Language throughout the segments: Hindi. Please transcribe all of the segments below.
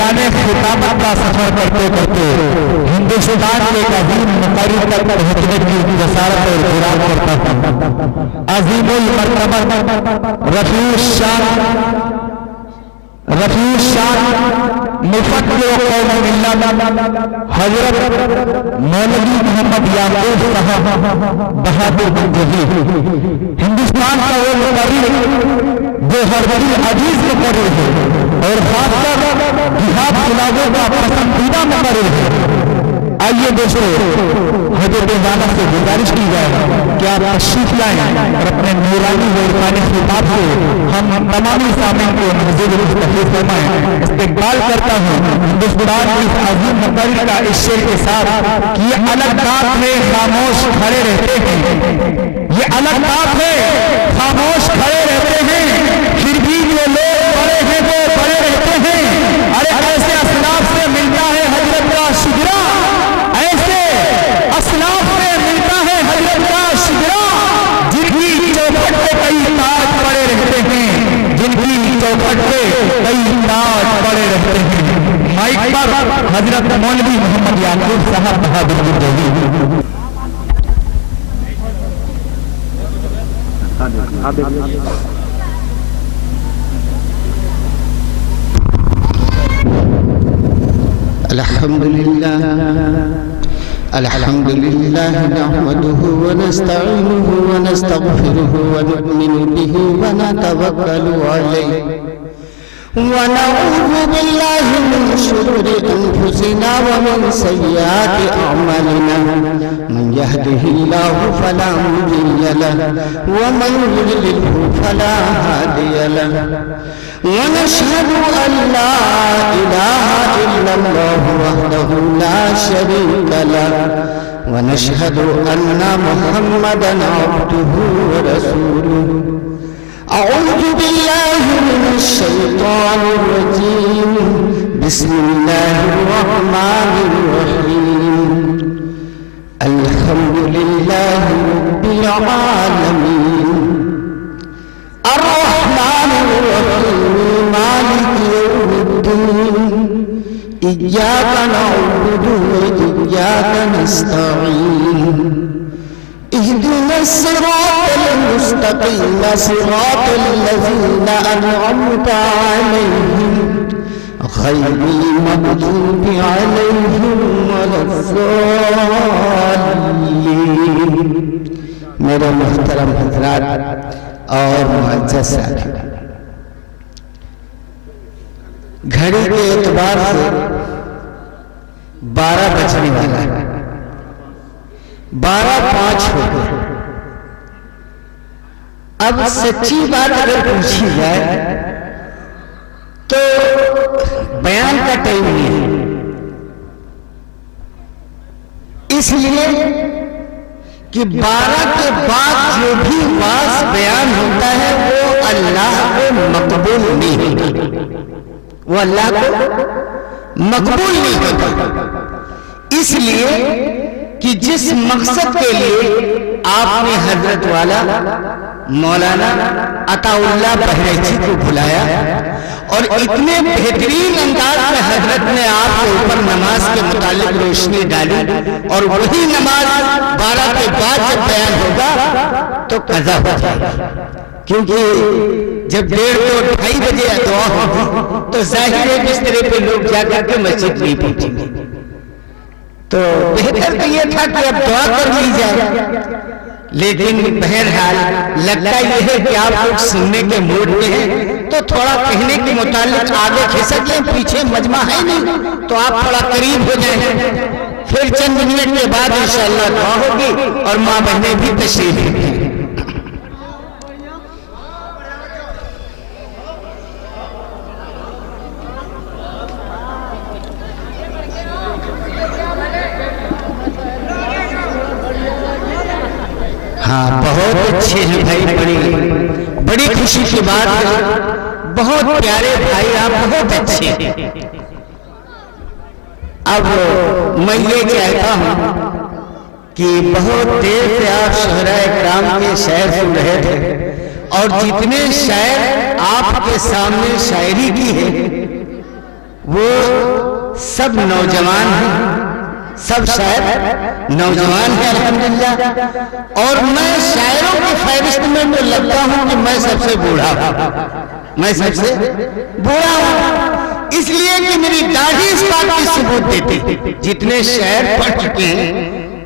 मैदान खिताबत का सफर करते करते हिंदुस्तान के एक अजीम मुक़र्रिर तक पहुंचने की जसारत और जुरात करता हूं। अजीमुल मर्तबा रफ़ीउश शान मुफ़क्किर क़ौम मिल्लत हज़रत मौलवी मोहम्मद याक़ूब साहब बहादुर गंजवी, हिंदुस्तान का वो मुक़र्रिर जो हर बड़ी अजीज मुक़र्रिर है और खासकर जिहाद खिलाफों का पसंदीदा मुक़र्रिर है। आइए दोस्तों, हज़रत वाला से गुजारिश की जाए कि आप तशरीफ लाएं और अपने नूरानी व इरफानी खिताब से हम तमाम सामीन को मज़ीद मुस्तफ़ीज़ फरमाएं। इस्तक़बाल करता हूँ हिंदुस्तान की इस अज़ीम मुक़र्रिर का इस शेर के साथ कि ये अलग बात है खामोश खड़े रहते हैं, ये अलग बात है खामोश खड़े रहते हैं, फिर भी जो लोग बड़े हैं वो बड़े रहते हैं। अरे ऐसे असलाफ से मिलता है हजरत का शिजरा, ऐसे असलाफ से मिलता है हजरत का शिजरा, जिनकी चौखट पे कई ताज पड़े रहते हैं, जिनकी चौखट पे कई ताज पड़े रहते हैं। माइक पर हजरत मौलवी मोहम्मद याक़ूब साहब बहादुर गंजवी। अल्हम्दुलिल्लाह नहमदुहु व नस्तईनुहु व नस्तगफिरुहु व नु'मिनु बिही व नतवक्कलु अलैहि व नऊज़ु बिल्लाहि मिन शुरूरि अनफुसिना व मिन सय्यिआति अअमालिना मन यहदिहिल्लाहु फला मुदिल्ल लहु व मन युद्लिलहु फला हादिय लहु व नशहदु अन ला इलाहा इल्लल्लाहु वहदहु ला शरीक लहु व नशहदु अन्ना मुहम्मदन अब्दुहु व रसूलुहु। अऊज़ु बिल्लाहि मिनश शैतानिर रजीम। बिस्मिल्लाहिर रहमानिर रहीम। अल्हम्दुलिल्लाहि रब्बिल आलमीन अर्रहमानिर रहीम मालिकि यौमिद्दीन। इय्याका नअबुदु व इय्याका नस्तईन। इहदिनस सिरातल मुस्तक़ीम सिरातल लज़ीना अनअमता अलैहिम गैरिल मग़ज़ूबि अलैहिम वलद्दाल्लीन। मेरे मुहतरम हज़रात और मुअज़्ज़ज़ साथियों, घड़ी के एतबार से 12 बजने वाला है, 12:05 हो गए। अब सच्ची बात अगर पूछी जाए तो बयान का टाइम नहीं है, इसलिए कि 12 के बाद जो भी वाज बयान होता है वो अल्लाह को मकबूल नहीं होता, वो अल्लाह को मकबूल नहीं होता। इसलिए कि जिस मकसद के लिए आपने हजरत वाला मौलाना अताउल्लाह बहरैची को बुलाया और इतने बेहतरीन अंदाज में हजरत ने आपके ऊपर नमाज के मुतालिक रोशनी डाली, और वही नमाज 12 के बाद जब बयान होगा तो कज़ा हो जाएगा, क्योंकि जब 1:30-2:30 बजे दुआ होगी तो जाहिर है बिस्तरे पे लोग जाकर के मस्जिद नहीं पहुंचेंगे। तो बेहतर तो यह था कि अब दुआ कर ली जाए, लेकिन बहरहाल लगता यह है कि आप लोग सुनने के मूड में हैं, तो थोड़ा कहने के मुतालिक आगे खिसक लें, पीछे मजमा है नहीं तो आप थोड़ा करीब हो जाएं, फिर चंद मिनट के बाद इंशाअल्लाह दुआ होगी और माँ बहनें भी तशरीफ लेंगी। हाँ, बहुत अच्छे हैं भाई, बड़ी खुशी की बात है, बहुत प्यारे भाई, आप बहुत अच्छे हैं। अब मैं ये चाहता हूं कि बहुत देर से आप शहराए किराम के शायर सुन रहे थे, और जितने शायर आपके सामने शायरी की है वो सब नौजवान हैं, सब शायर नौजवान हैं अल्हम्दुलिल्लाह। और मैं शायरों की फहरिस्त में तो लगता हूं कि मैं सबसे बूढ़ा हूं, मैं सबसे बूढ़ा हूं, इसलिए कि मेरी दाढ़ी इस बात की सबूत देती। जितने शायर पढ़ चुके हैं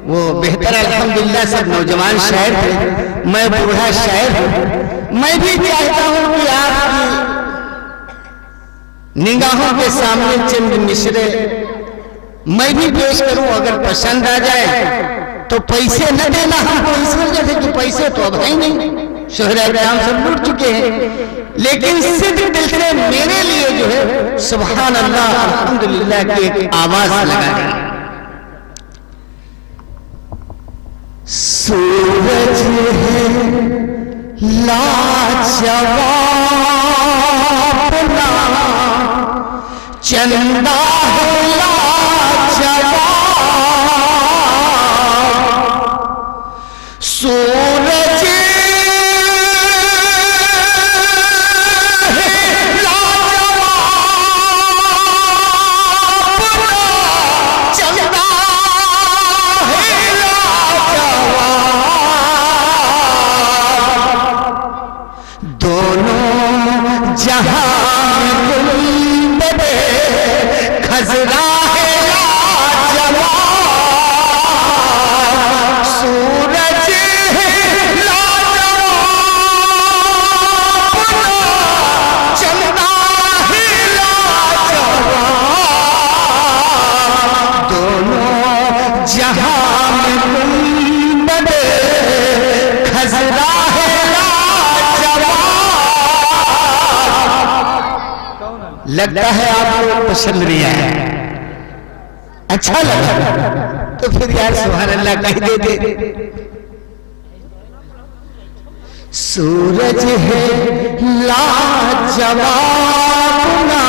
वो बेहतर अल्हम्दुलिल्लाह सब नौजवान शायर थे, मैं बूढ़ा शायर हूं। मैं भी चाहता हूं कि आपकी निगाहों के सामने चंद मिसरे मैं भी पेश करूं, अगर पसंद आ जाए तो पैसे न देना हमको, इस वजह से कि पैसे तो अब है नहीं, शोहरा-ए-आम सब लूट चुके हैं, लेकिन सिद्ध दिल से मेरे लिए जो है सुभान अल्लाह अल्हम्दुलिल्लाह की एक आवाज लगा दी। सूरज है लाजवाब ना, चंदा है लाजवाब, सूरज है लाजवाब ना, चंदा है लाजवाब, दोनों जहां खजरा है लाजवाब, सूरज है लाजवाब, चंदा है लाजवाब, दोनों जहां में गुंबद खजरा है लाजवाब। लगता है आपको पसंद नहीं आया, अच्छा लगा तो फिर यार सुभान अल्लाह कह दे। सूरज है लाजवाब ना,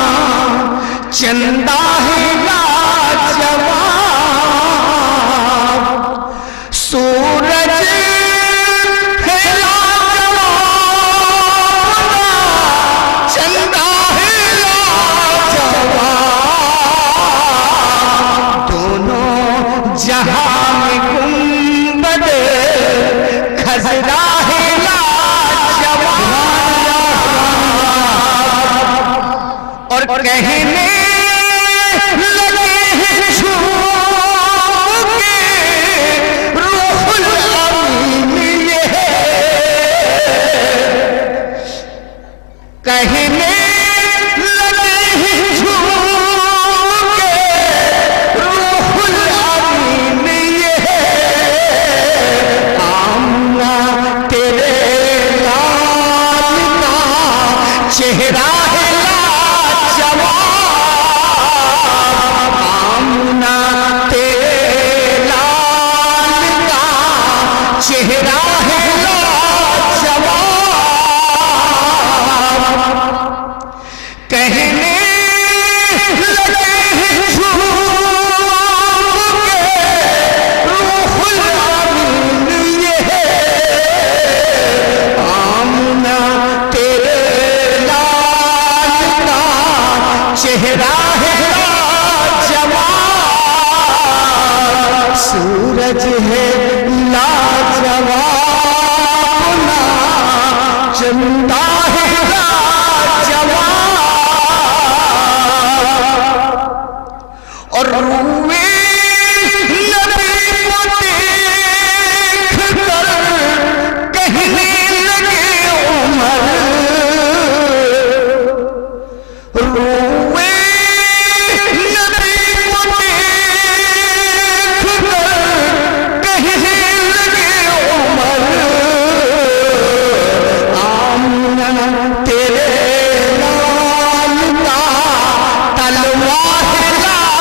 चंदा है लाजवाब, सूरज है लाजवाब ना, चंदा है लाजवाब, दोनों जहां में गुंबद खजरा है लाजवाब। और कहने लगे हैं झूम के रूहुल अमीन ये है, कहने लगे हैं झूम के रूहुल अमीन ये है, आमना तेरे लाल का चेहरा है लाजवाब, आमना तेरे लाल का चेहरा है लाजवाब, कहने लगे हैं झूम के रूहुल अमीन ये है, आमना तेरे लाल का चेहरा है लाजवाब, सूरज है लाजवाब ना, चंदा है लाजवाब, और रूए नबी को देख कर कहने लगे उमर, रूए नबी को देख कर कहने लगे उमर, आमना तेरे लाल का तलवा है लाजवाब,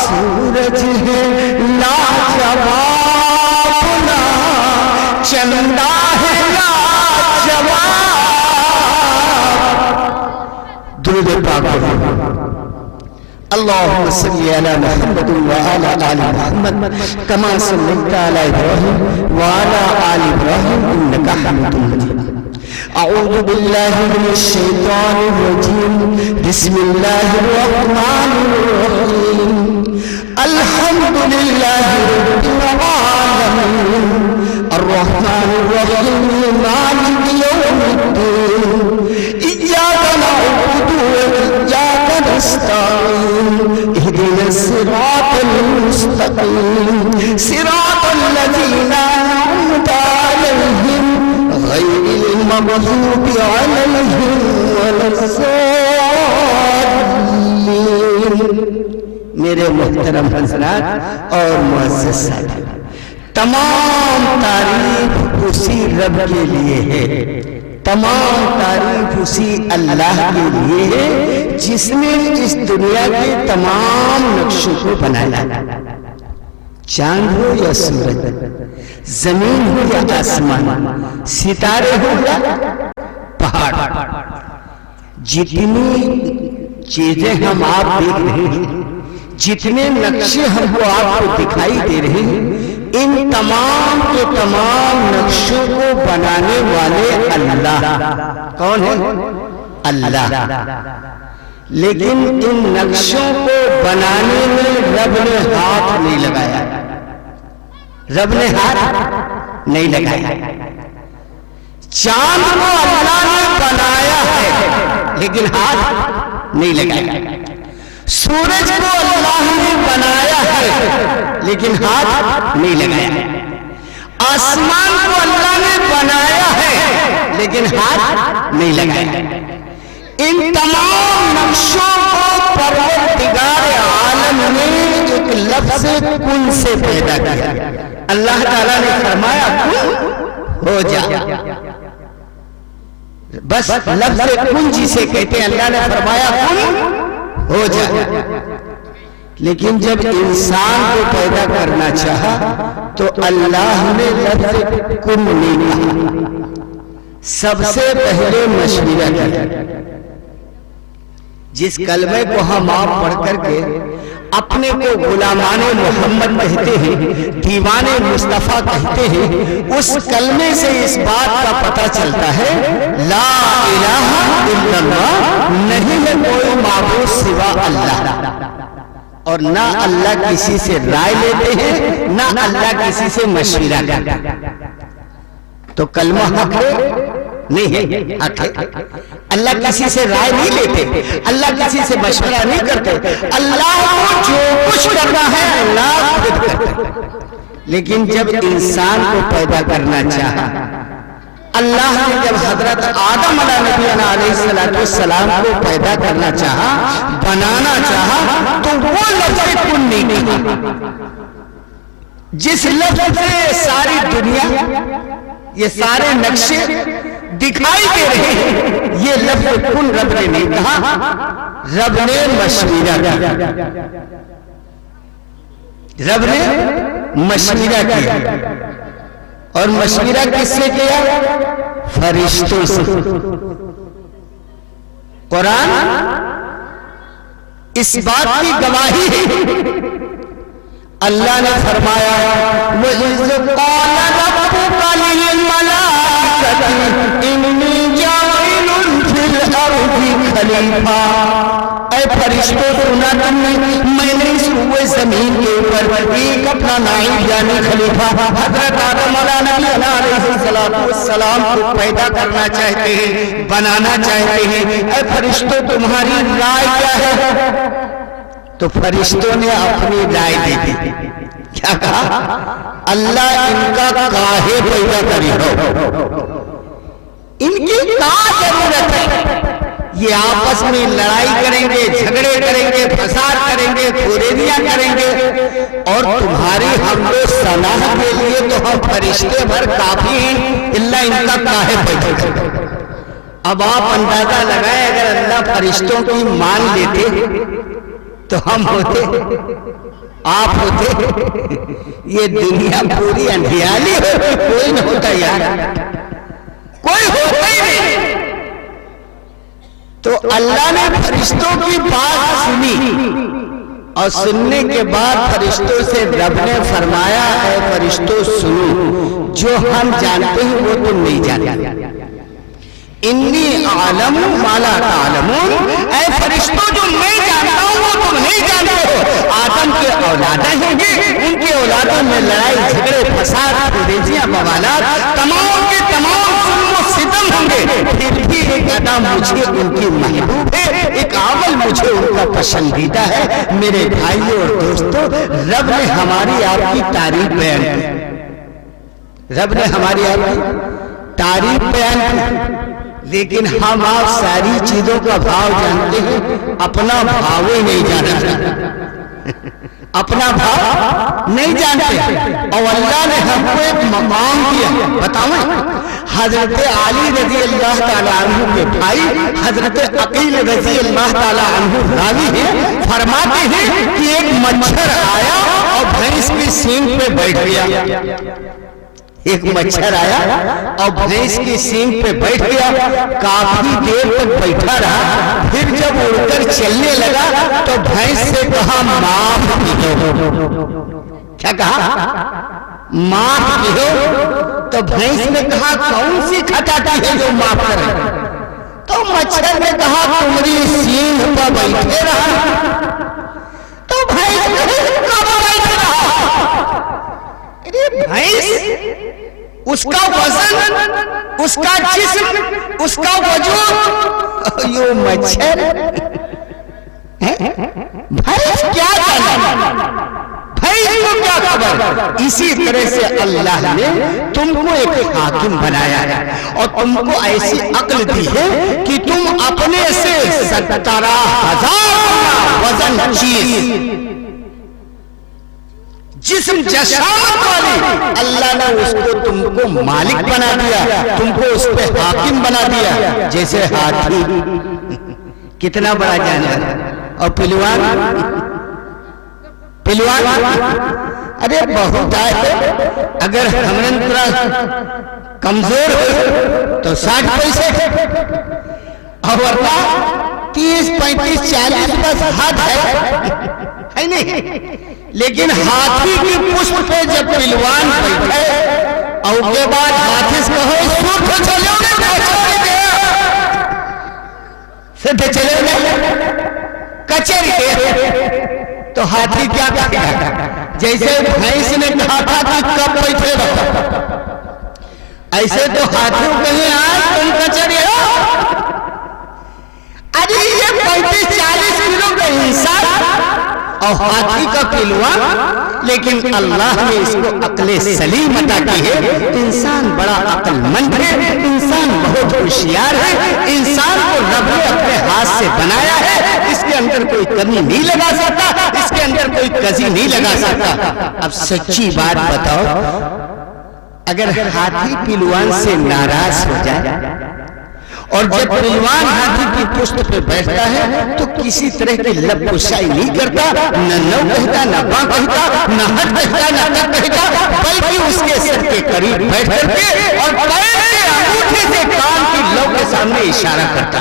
सूरज है लाजवाब ना, चंदा है लाजवाब। दुरूद पाक अल्लाहुम्मा सल्ली अला मुहम्मद व अला आलि मुहम्मद कमा सल्लैता अला इब्राहीम व अला आलि इब्राहीम इन्नका हमीदुम मजीद। अऊज़ु बिल्लाहि मिनश शैतानिर रजीम। बिस्मिल्लाहिर्रहमानिर्रहीम अल्हम्दुलिल्लाहि रब्बिल आलमीन अर्रहमानिर्रहीम मालिकि यौमिद्दीन इय्याका नअबुदु व इय्याका नस्तईन इहदिनस सिरातल मुस्तकीम सिरातल लज़ीना अनअमता अलैहिम गैरिल मग़ज़ूबि अलैहिम वलद्दाल्लीन। मेरे मोहतरम हज़रात और मुअज़्ज़ज़ साथियों, तमाम तारीफ उसी रब के लिए है, तमाम तारीफ उसी अल्लाह के लिए है जिसने इस दुनिया के तमाम नक्शों को बनाया। चांद हो या सूरज, जमीन हो या आसमान, सितारे हो या पहाड़, जितनी चीजें हम आप देख रहे हैं, जितने नक्शे हमको आपको दिखाई दे रहे हैं, इन तमाम के तमाम नक्शों को बनाने वाले अल्लाह। कौन है? अल्लाह। लेकिन इन नक्शों को बनाने में रब ने हाथ नहीं लगाया, रब ने हाथ नहीं लगाया। चांद को अल्लाह ने बनाया है लेकिन हाथ नहीं लगाया। सूरज को अल्लाह ने बनाया है लेकिन हाथ नहीं लगाया। आसमान को अल्लाह ने बनाया है लेकिन हाथ नहीं लगाया। इन तमाम नक्शों को परवरदिगार आलम ने एक लफ्ज़ कुन से पैदा किया। अल्लाह ताला ने फरमाया कुन हो जा, बस लफ्ज़ कुन जिसे कहते हैं, अल्लाह ने फरमाया कुन हो जा। लेकिन जब इंसान को पैदा करना चाहा तो अल्लाह ने लफ्ज़ कुन नहीं कहा, सबसे पहले मशवरा किया। जिस कलमे को हम आप पढ़ करके अपने को गुलामाने मोहम्मद कहते हैं, दीवाने मुस्तफा कहते हैं, उस कलमे से इस बात का पता चलता है ला इलाहा इल्लल्लाह, नहीं है कोई माबूद सिवा अल्लाह। और ना अल्लाह किसी से राय लेते हैं, ना अल्लाह किसी से मशवरा करते हैं। तो कलमा हक है? नहीं है, हक है। अल्लाह किसी से राय नहीं लेते, अल्लाह किसी से मशवरा नहीं करते। अल्लाह को जो कुछ करना है अल्लाह खुद करता है। लेकिन जब इंसान को पैदा करना चाहा, अल्लाह ने जब हजरत आदम अलैहिस्सलाम को पैदा करना चाहा, बनाना चाहा, तो वो लफ्ज़ कुन नहीं कहा। जिस लफ्ज़ से सारी दुनिया, ये सारे नक्शे दिखाई दे रहे हैं, ये लफ्ज़ कुन रब ने नहीं कहा, रब ने मशवरा किया। रब ने मशवरा किया। और मशवरा किससे किया? फरिश्तों से। कुरान इस बात की गवाही है। अल्लाह ने फरमाया खलीफा, ऐ फरिश्तों सुना तुमने, मैंने इस रूए जमीन के ऊपर एक अपना नाइब यानी खलीफा हजरत आदम अलैहिस्सलाम को पैदा करना चाहते हैं, बनाना चाहते हैं। ऐ फरिश्तों तुम्हारी राय क्या है? तो फरिश्तों ने अपनी राय दे दी। क्या कहा? अल्लाह इनका काहे पैदा करी हो, इनकी क्या जरूरत है? ये आपस में लड़ाई करेंगे, झगड़े करेंगे, फसाद करेंगे, खुरेदियां करेंगे, और तुम्हारी हमको सलाह के लिए तो हम फरिश्ते भर काफी हैं, इल्ला इनका काहे पैदा करें। अब आप अंदाजा लगाए, अगर अल्लाह फरिश्तों की मान लेते तो हम होते, आप होते, ये दुनिया पूरी अंधियाली होती, कोई न होता यार, कोई होता ही नहीं। तो अल्लाह ने फरिश्तों की बात सुनी और सुनने के बाद फरिश्तों से रब ने फरमाया, ऐ फरिश्तों सुनो, जो हम जानते हैं वो तुम नहीं जानते। इन्नी आलम माला तालमून, ऐ फरिश्तों में लड़ाई झगड़े फसाद खुरेजियां बवालात तमाम के तमाम जुल्म सितम होंगे, फिर भी एक अदा मुझे उनकी महबूब है, एक अमल मुझे उनका पसंदीदा है। मेरे भाइयों और दोस्तों, रब ने हमारी आपकी तारीफ बयान की, रब ने हमारी आपकी तारीफ बयान की, लेकिन हम आप सारी चीजों का भाव जानते हैं, अपना भाव ही नहीं जानते, अपना भाव नहीं जानते। और अल्लाह ने हमको एक मकाम दिया, बताओ, हजरत आली रजी अल्लाह ताला अन्हु के भाई हजरत अकील रजी अल्लाह ताला अन्हु रावी हैं, फरमाते हैं कि एक मच्छर आया और भैंस की सींग पे बैठ गया। एक मच्छर आया और भैंस की सींग पे बैठ गया, काफी देर तक बैठा रहा, फिर जब उड़कर चलने लगा तो भैंस से कहा माफ कीजिए। क्या कहा? माफ कीजिए। तो भैंस ने कहा कौन सी खटाटी है जो माफ करे? तो मच्छर ने कहा तुम्हारी सींग पर बैठे रहा। तो भैंस कब बैठ रहा? अरे भैंस, उसका वजन, उसका जिस्म, उसका वजूद, यो मच्छर भैंस क्या जाना, भैंस को क्या खबर। इसी तरह से अल्लाह ने तुमको एक हाकिम बनाया है और तुमको ऐसी अक्ल दी है कि तुम अपने से 17,000 वजन चीज जिस्म जशामत वाली अल्लाह ने उसको तुमको मालिक बना दिया, तुमको उस पे हाकिम बना दिया। जैसे हाथी कितना बड़ा जानवर, और पिलवान, पिलवान अरे बहुत है। अगर हमने थोड़ा कमजोर हो तो 60 पैसे, और वरना 30, 35, 40 बस हाथ है नहीं। लेकिन हाथी की पुष्प पे जब पिलवान बैठे और उसके बाद हाथी से कहो सूट चलोगे सिद्ध चलोगे कचेरी के, तो हाथी क्या करेगा? जैसे भैंस ने कहा था कि कब बैठे रहो, ऐसे तो हाथी कहीं आज तुम कचेरी हो। अरे ये 35-40 किलो का इंसान और हाथी का पिलवान, लेकिन अल्लाह ने इसको अक्ले सलीम अता की है। इंसान बड़ा अक्लमंद है, इंसान बहुत होशियार है, इंसान को रब ने अपने हाथ से बनाया है, इसके अंदर कोई कमी नहीं लगा सकता, इसके अंदर कोई कजी नहीं लगा सकता। अब सच्ची बात बताओ, अगर हाथी पिलवान से नाराज हो जाए और जब पिलवान हाथी की पुष्ट पे बैठता है तो किसी तरह की लबकुशाई नहीं करता, न नौ कहता, न बा कहता, न हट कहता, न तक कहता, बल्कि उसके सर के करीब बैठ करके और पैर के अंगूठे से कान की लौ के सामने इशारा करता।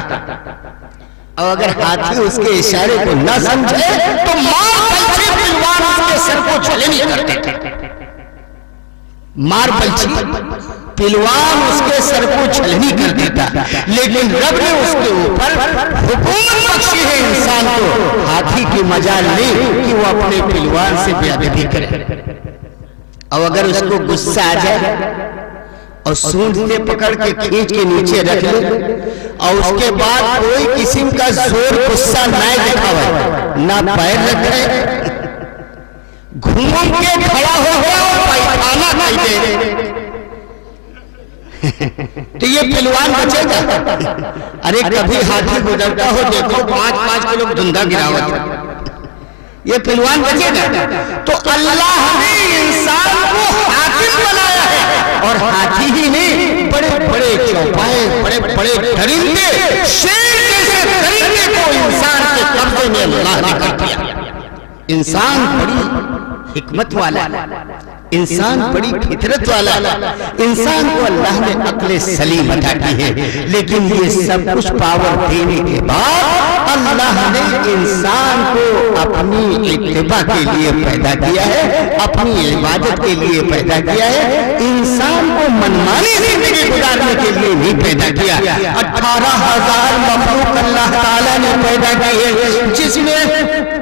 और अगर हाथी उसके इशारे को न समझे तो मार से पिलवान उसके सर को छलनी करते थे। मार बल्छी पिलवान उसके सर को छलनी कर देता, लेकिन रब ने उसके ऊपर हुकूमत बख्शी है इंसान को, हाथी की मजाल नहीं कि वो अपने पिलवान से बेअदबी करे। और अगर उसको गुस्सा आ जाए और सूंड से पकड़ के खींच के नीचे रख ले और उसके बाद कोई किस्म का जोर गुस्सा न दिखावे, ना पैर रखे, घूम के खड़ा हो गया और पैखाना कर दे, तो ये पिलवान बचेगा? अरे कभी हाथी गुजरता हो देखो 5-5 किलो धुंधा गिरावट, ये पिलवान बचेगा? तो अल्लाह ने इंसान को हाकिम बनाया है, और हाथी ही नहीं, बड़े बड़े चौपाए, बड़े बड़े दरिंदे, शेर जैसे दरिंदे को इंसान के कब्जे में अल्लाह ने कर दिया। इंसान बड़ी हिकमत वाला, इंसान बड़ी फितरत वाला, इंसान को अल्लाह ने अक्ले सलीम अता की है, लेकिन ये सब कुछ पावर देने के बाद अल्लाह ने इंसान को अपनी इत्तिबा के लिए पैदा किया है, अपनी इबादत के लिए पैदा किया है। इंसान को मनमानी जिंदगी गुजारने के लिए नहीं पैदा किया। 18,000 मखलूक अल्लाह ताला ने पैदा की है, जिसमें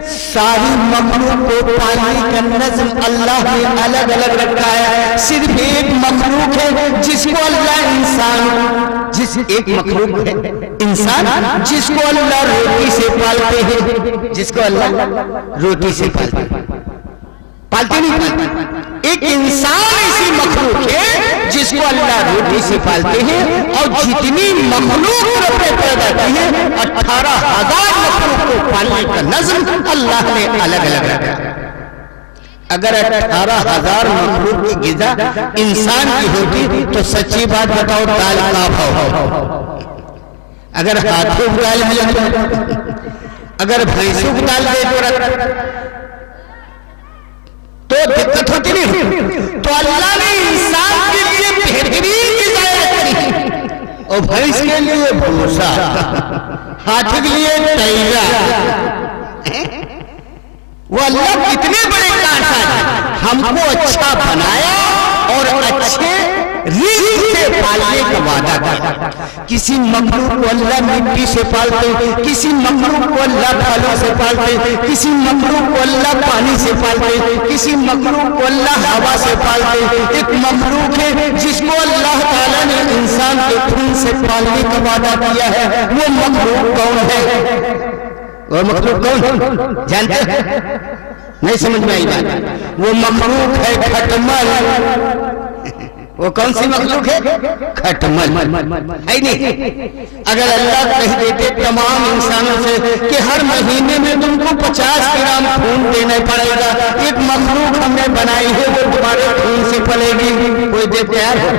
सारी मखलूक को पालने का नज़्म अल्लाह ने अलग अलग रखा है। सिर्फ एक मखलूक है जिसको अल्लाह एक मखलूक है इंसान, जिसको अल्लाह रोटी से पालते हैं, जिसको अल्लाह रोटी से पालते नहीं पालते। एक इंसान ऐसी मखलूक है जिसको अल्लाह रोटी से पालते हैं। और जितनी मखलूक रब ने पैदा की है, 18,000 मखलूक को पालने का नज़्म अल्लाह ने अलग अलग रखा। अगर 18,000 मखलूक की ग़िज़ा इंसान की होती तो सच्ची बात बताओ दाल का भाव, अगर हाथों की दाल मिले, अगर भैंसों की दाल तो दिक्कत होती नहीं। तो अल्लाह ने इंसान के लिए बेहतरीन ग़िज़ाएं रखी, और भैंस के लिए भूसा, हाथी के लिए तैरा। वो अल्लाह कितने बड़े कारसाज, हमको अच्छा बनाया और अच्छे रिज़्क़ से पालने का वादा किया। किसी मखलूक को अल्लाह मिट्टी से पालते, किसी मखलूक को अल्लाह फलों से पालते, किसी मखलूक को अल्लाह पानी से पालते, किसी मखलूक को अल्लाह हवा से पालते। एक मखलूक है जिसको अल्लाह ताला ने इंसान के खून से पालने का वादा किया है। वो मखलूक कौन है? वो मखलूक कौन जानते हैं? नहीं समझ में आई बात। वो मखलूक है खटमल। वो कौन सी मखलूक है? खटमल है नहीं। अगर अल्लाह कह देते तमाम इंसानों से कि हर महीने में तुमको 50 ग्राम खून देना पड़ेगा, एक मखलूक हमने बनाई है वो तुम्हारे खून से पलेगी, कोई दे तैयार हो?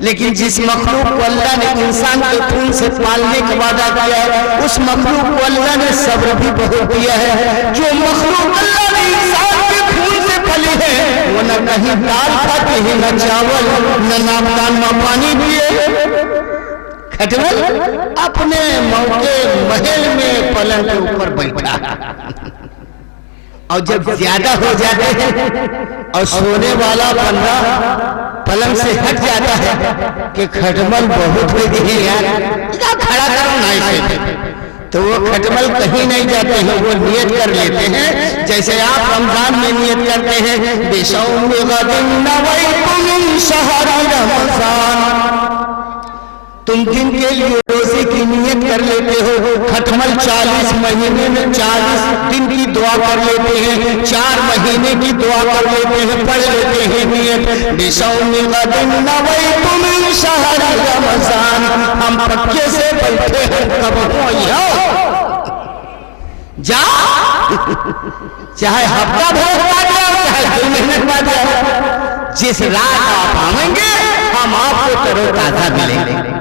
लेकिन जिस मखलूक को अल्लाह ने इंसान के खून से पालने का वादा किया है, उस मखलूक को अल्लाह ने सब्र भी बहुत दिया है। जो मखलूक अल्लाह ने इंसान के खून से पली है, वो न कहीं दाल खाते हैं, न चावल, न नामदान, न पानी पिए। खटमल अपने मौके महल में पलंग के ऊपर बैठा, और जब ज्यादा हो जाते हैं और सोने वाला बंदा पलंग से हट जाता है कि खटमल बहुत हो गई यार, खड़ा करो ना इसे, तो वो खटमल कहीं नहीं जाते हैं। वो नियत कर लेते हैं, जैसे आप रमजान में नियत करते हैं बेशौम गदिन नवैतुम मिन शहर रमजान, तुम दिन के लिए रोजे की नियत कर लेते हो। खटमल 40 महीने में 40 दिन की दुआ कर लेते हैं, 4 महीने की दुआ कर लेते हैं, पढ़ लेते हैं नियत बेशौमी गदिन नवैतुम मिन शहर रमजान। हम पक्के से बैठे हैं, कब हो जा चाहे हफ्ता भर बाद जाओ, चाहे 2 महीने बाद जाओ, जिस रात आप आवेंगे हम आपको तरोताजा मिलेंगे।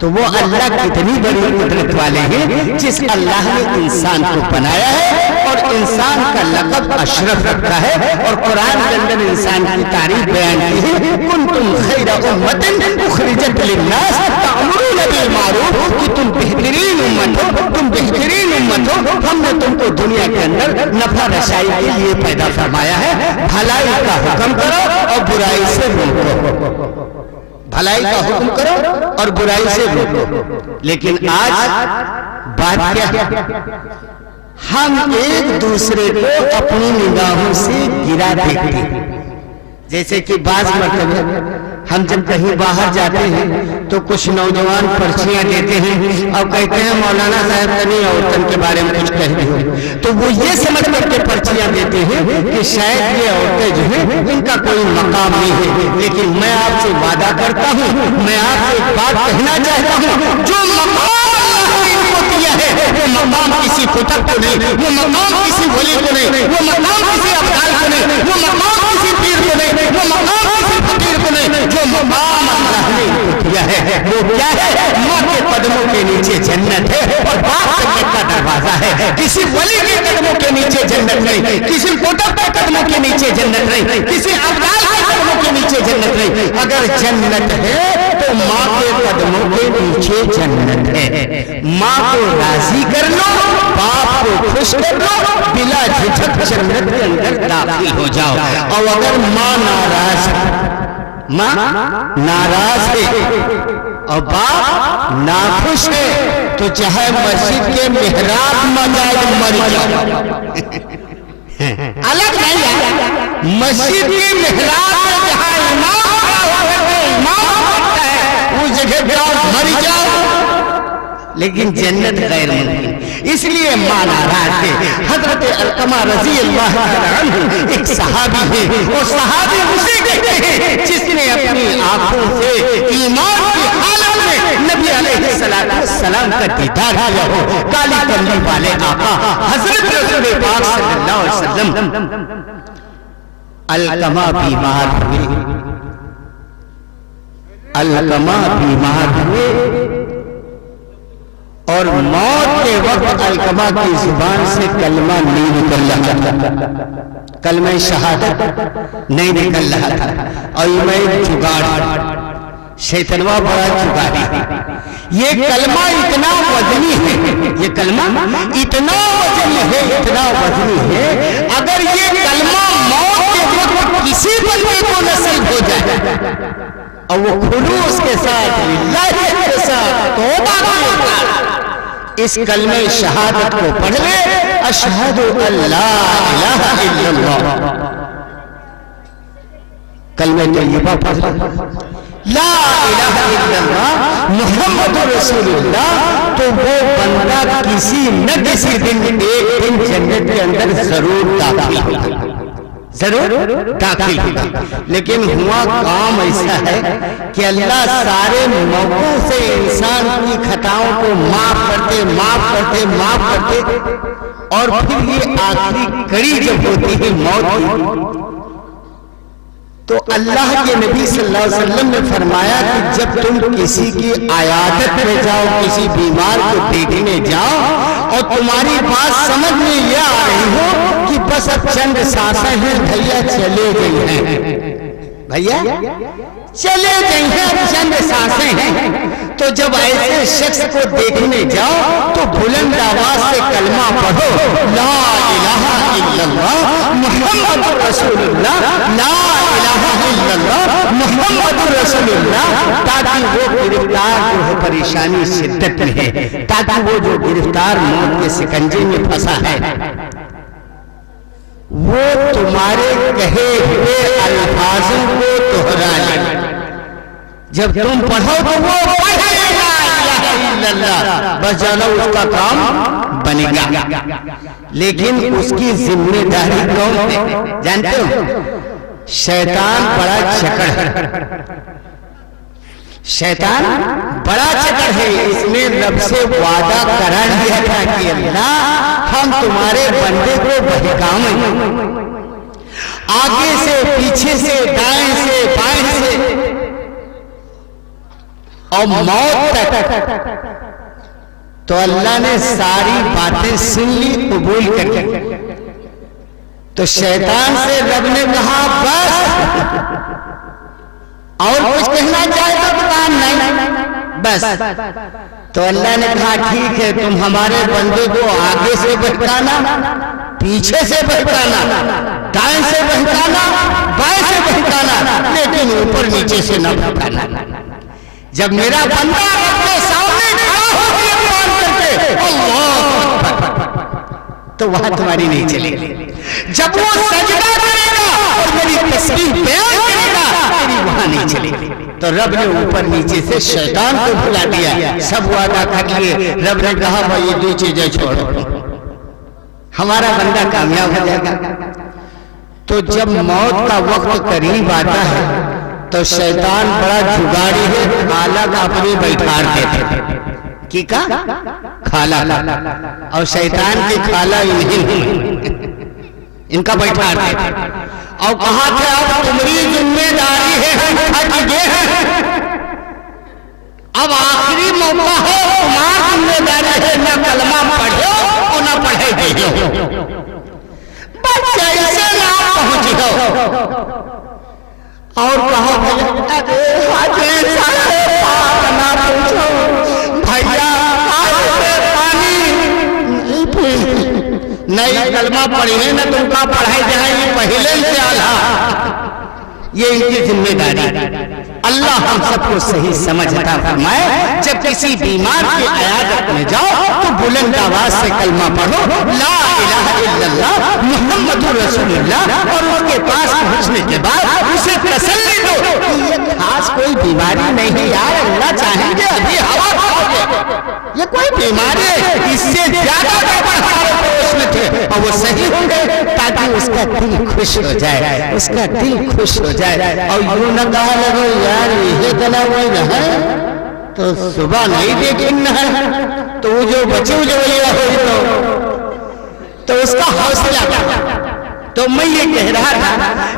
तो वो अल्लाह कितनी बड़ी कुदरत वाले हैं, जिस अल्लाह ने इंसान को बनाया है और इंसान का लक़ब अशरफ रखा है। और कुरान के अंदर इंसान की तारीफ बयान की है, कुंतुम खैरा उम्मतिन उखरिजत लिन्नास तअमुरूना बिल मारूफ, कि तुम बेहतरीन उम्मत हो, तुम बेहतरीन उम्मत हो। हमने तुमको दुनिया के अंदर नफा रसाई के लिए पैदा फरमाया है। भलाई का हुक्म करो और बुराई से रोको, भलाई का हुक्म करो और बुराई से रोको। लेकिन आज बात क्या है? हम एक दूसरे को अपनी निगाहों से गिरा देते हैं। जैसे कि बाज़ मरतबा हम जब कहीं बाहर जाते हैं तो कुछ नौजवान पर्चियां देते हैं और कहते हैं मौलाना साहब कहीं औरतन के बारे में कुछ कह दो, तो वो ये समझ करके पर्चियां देते हैं कि शायद ये औरतें जो है इनका कोई मकाम नहीं है। लेकिन मैं आपसे वादा करता हूँ, मैं आपसे एक बात कहना चाहता हूँ, जो मकाम इनको दिया है वो मकाम किसी कुतुब को नहीं, वो मकाम किसी वली को नहीं, वो मकाम किसी अब्दाल को नहीं, वो मकाम किसी पीर को नहीं, वो मकाम किसी फकीर को नहीं। जो मकाम अल्लाह ने दिया है वो क्या है? माँ के कदमों के नीचे जन्नत है और बाप जन्नत का दरवाजा है। किसी वली के कदमों के नीचे जन्नत नहीं, किसी कुतुब के कदमों के नीचे जन्नत नहीं, किसी अब्दाल के कदमों के नीचे जन्नत नहीं। अगर जन्नत है तो तो माँ के कदमों के नीचे जन्नत है। माँ को राजी कर लो, बाप को खुश कर लो, बिला झिझक जन्नत के अंदर दाखिल हो जाओ। और अगर माँ नाराज है और बाप नाखुश है तो चाहे मस्जिद के मेहराब में जाए मर जाओ। अलग नहीं है। मस्जिद के मेहराब में जहाँ इमाम खड़ा होकर के इमाम करता है उस जगह जाओ मर जाओ, लेकिन जन्नत गैर मुमकिन। इसलिए मां नाराज थे। हजरत अलकमा रजी अल्लाह अन्हु एक सहाबी है, वो सहाबी उसे कहते हैं जिसने अपनी आंखों से ईमान की हालत में नबी अलैहिस्सलाम का दीदार किया हो। काली कमली वाले आका हजरत रसूल पाक सल्लल्लाहु अलैहि वसल्लम अलकमा बीमार हुए। अलकमा बीमार हुए और मौत के वक्त अलकमा की जुबान से कलमा नहीं निकल रहा था, कलमा शहादत नहीं निकल रहा था। और ये जुगाड़, शैतानवा बड़ा जुगाड़ी है। ये कलमा इतना वजनी है, ये कलमा इतना वजनी है, इतना वजनी है, अगर ये कलमा मौत के वक्त किसी बंदे को नसीब हो जाए और वो खुलूस के साथ तौबा करे, इस कलमे शहादत को पढ़ ले, अशहदु अल्ला इलाहा इल्लल्लाह, कलमे तैयबा पढ़ ले, ला इलाहा इल्लल्लाह मुहम्मदुर रसूलुल्लाह, तो वो बंदा किसी न किसी दिन एक दिन जन्नत के अंदर जरूर दाखिल होगा, जरूर दाखिल होगा। लेकिन हुआ काम ऐसा है कि अल्लाह सारे मौकों से इंसान की खताओं को माफ करते माफ करते माफ करते, और फिर ये आखिरी कड़ी जब होती है मौत की, तो अल्लाह के नबी सल्लल्लाहु अलैहि वसल्लम ने फरमाया कि जब तुम किसी की आयादत में जाओ, किसी बीमार को देखने जाओ और तुम्हारी बात समझ में यह आ रही हो कि बस अब चंद सांसें हैं, भैया चले गई हैं, भैया चले गई हैं, अब चंद सांसें हैं, तो जब ऐसे शख्स को देखने जाओ तो बुलंद आवाज से कलमा पढ़ो, ला इलाहा इल्लल्लाह मुहम्मदुर रसूलुल्लाह, ला इलाहा इल्लल्लाह मुहम्मदुर रसूलुल्लाह, ताकि वो गिरफ्तार जो है परेशानी शिद्दत में है, ताकि वो जो गिरफ्तार मौत के शिकंजे में फंसा है वो तुम्हारे कहे हुए अल्फाजों को दोहरा ले। जब तुम पढ़ो तो वो पढ़ेगा अल्लाह, बस जानो उसका काम बनेगा। लेकिन उसकी जिम्मेदारी कौन है जानते हो? शैतान बड़ा चकड़ है, शैतान बड़ा चकड़ है। इसने रब से वादा करा दिया था कि अल्लाह हम तुम्हारे बंदे को बहकावेंगे, आगे से पीछे से दाएं से बाएं से और मौत तक। तो अल्लाह ने सारी बातें सुन ली, कबूल कर ली। तो शैतान से रब ने कहा बस और कुछ कहना चाहे तो बता, नहीं बस। तो अल्लाह ने कहा ठीक है, तुम हमारे बंदे को आगे से बहकाना, पीछे से बहकाना, दाएं से बहकाना, बाएं से बहकाना, लेकिन ऊपर नीचे से न बहकाना। जब मेरा बंदा अपने सामने खड़ा हो करके तो वहां तुम्हारी नहीं चलेगी। जब वो सजदा करेगा और मेरी तस्बीह बयान करेगा, तेरी वहां नहीं चलेगी। तो रब ने ऊपर नीचे से शैतान को भुला दिया, सब वादा कर लिए। रब ने कहा भाई ये दो चीजें छोड़ो, हमारा बंदा कामयाब हो जाएगा। तो जब मौत का वक्त करीब आता है तो शैतान बड़ा जुगाड़ी है, खाला का अपने बैठार देते की का खाला, और शैतान की खाला इनका बैठार देते। और कहा थे अब तुम्हारी जिम्मेदारी है, हम हट गए हैं, अब आखिरी मौका है, तुम्हारी जिम्मेदारी है, न कलमा पढ़ो और न पढ़े दियो, बस जैसे ना पहुंच हो। और कहो नई कलमा पढ़ी है न तुमका पढ़ाई जाएगी पहले से आला, ये इनकी जिम्मेदारी। अल्लाह हम सबको सही समझ अता फरमाए। जब किसी बीमार की अयादत में जाओ तो बुलंद आवाज से कलमा पढ़ो, ला इलाहा इल्लल्लाह मुहम्मदुर रसूलुल्लाह, और उसके पास पहुंचने के बाद उसे तसल्ली दो कि ये खास कोई बीमारी नहीं है यार, अल्लाह चाहेंगे अभी हवा खाओगे, ये कोई बीमारी है, इससे ज्यादा हमारे पड़ोस में थे और वो सही होंगे, ताकि उसका दिल खुश हो जाए, उसका दिल खुश हो जाए। और यूं न कहा लगो यार ये गला हुई है तो सुबह नहीं देखें है, तो जो बचे जो तो उसका हौसला। तो मैं ये कह रहा था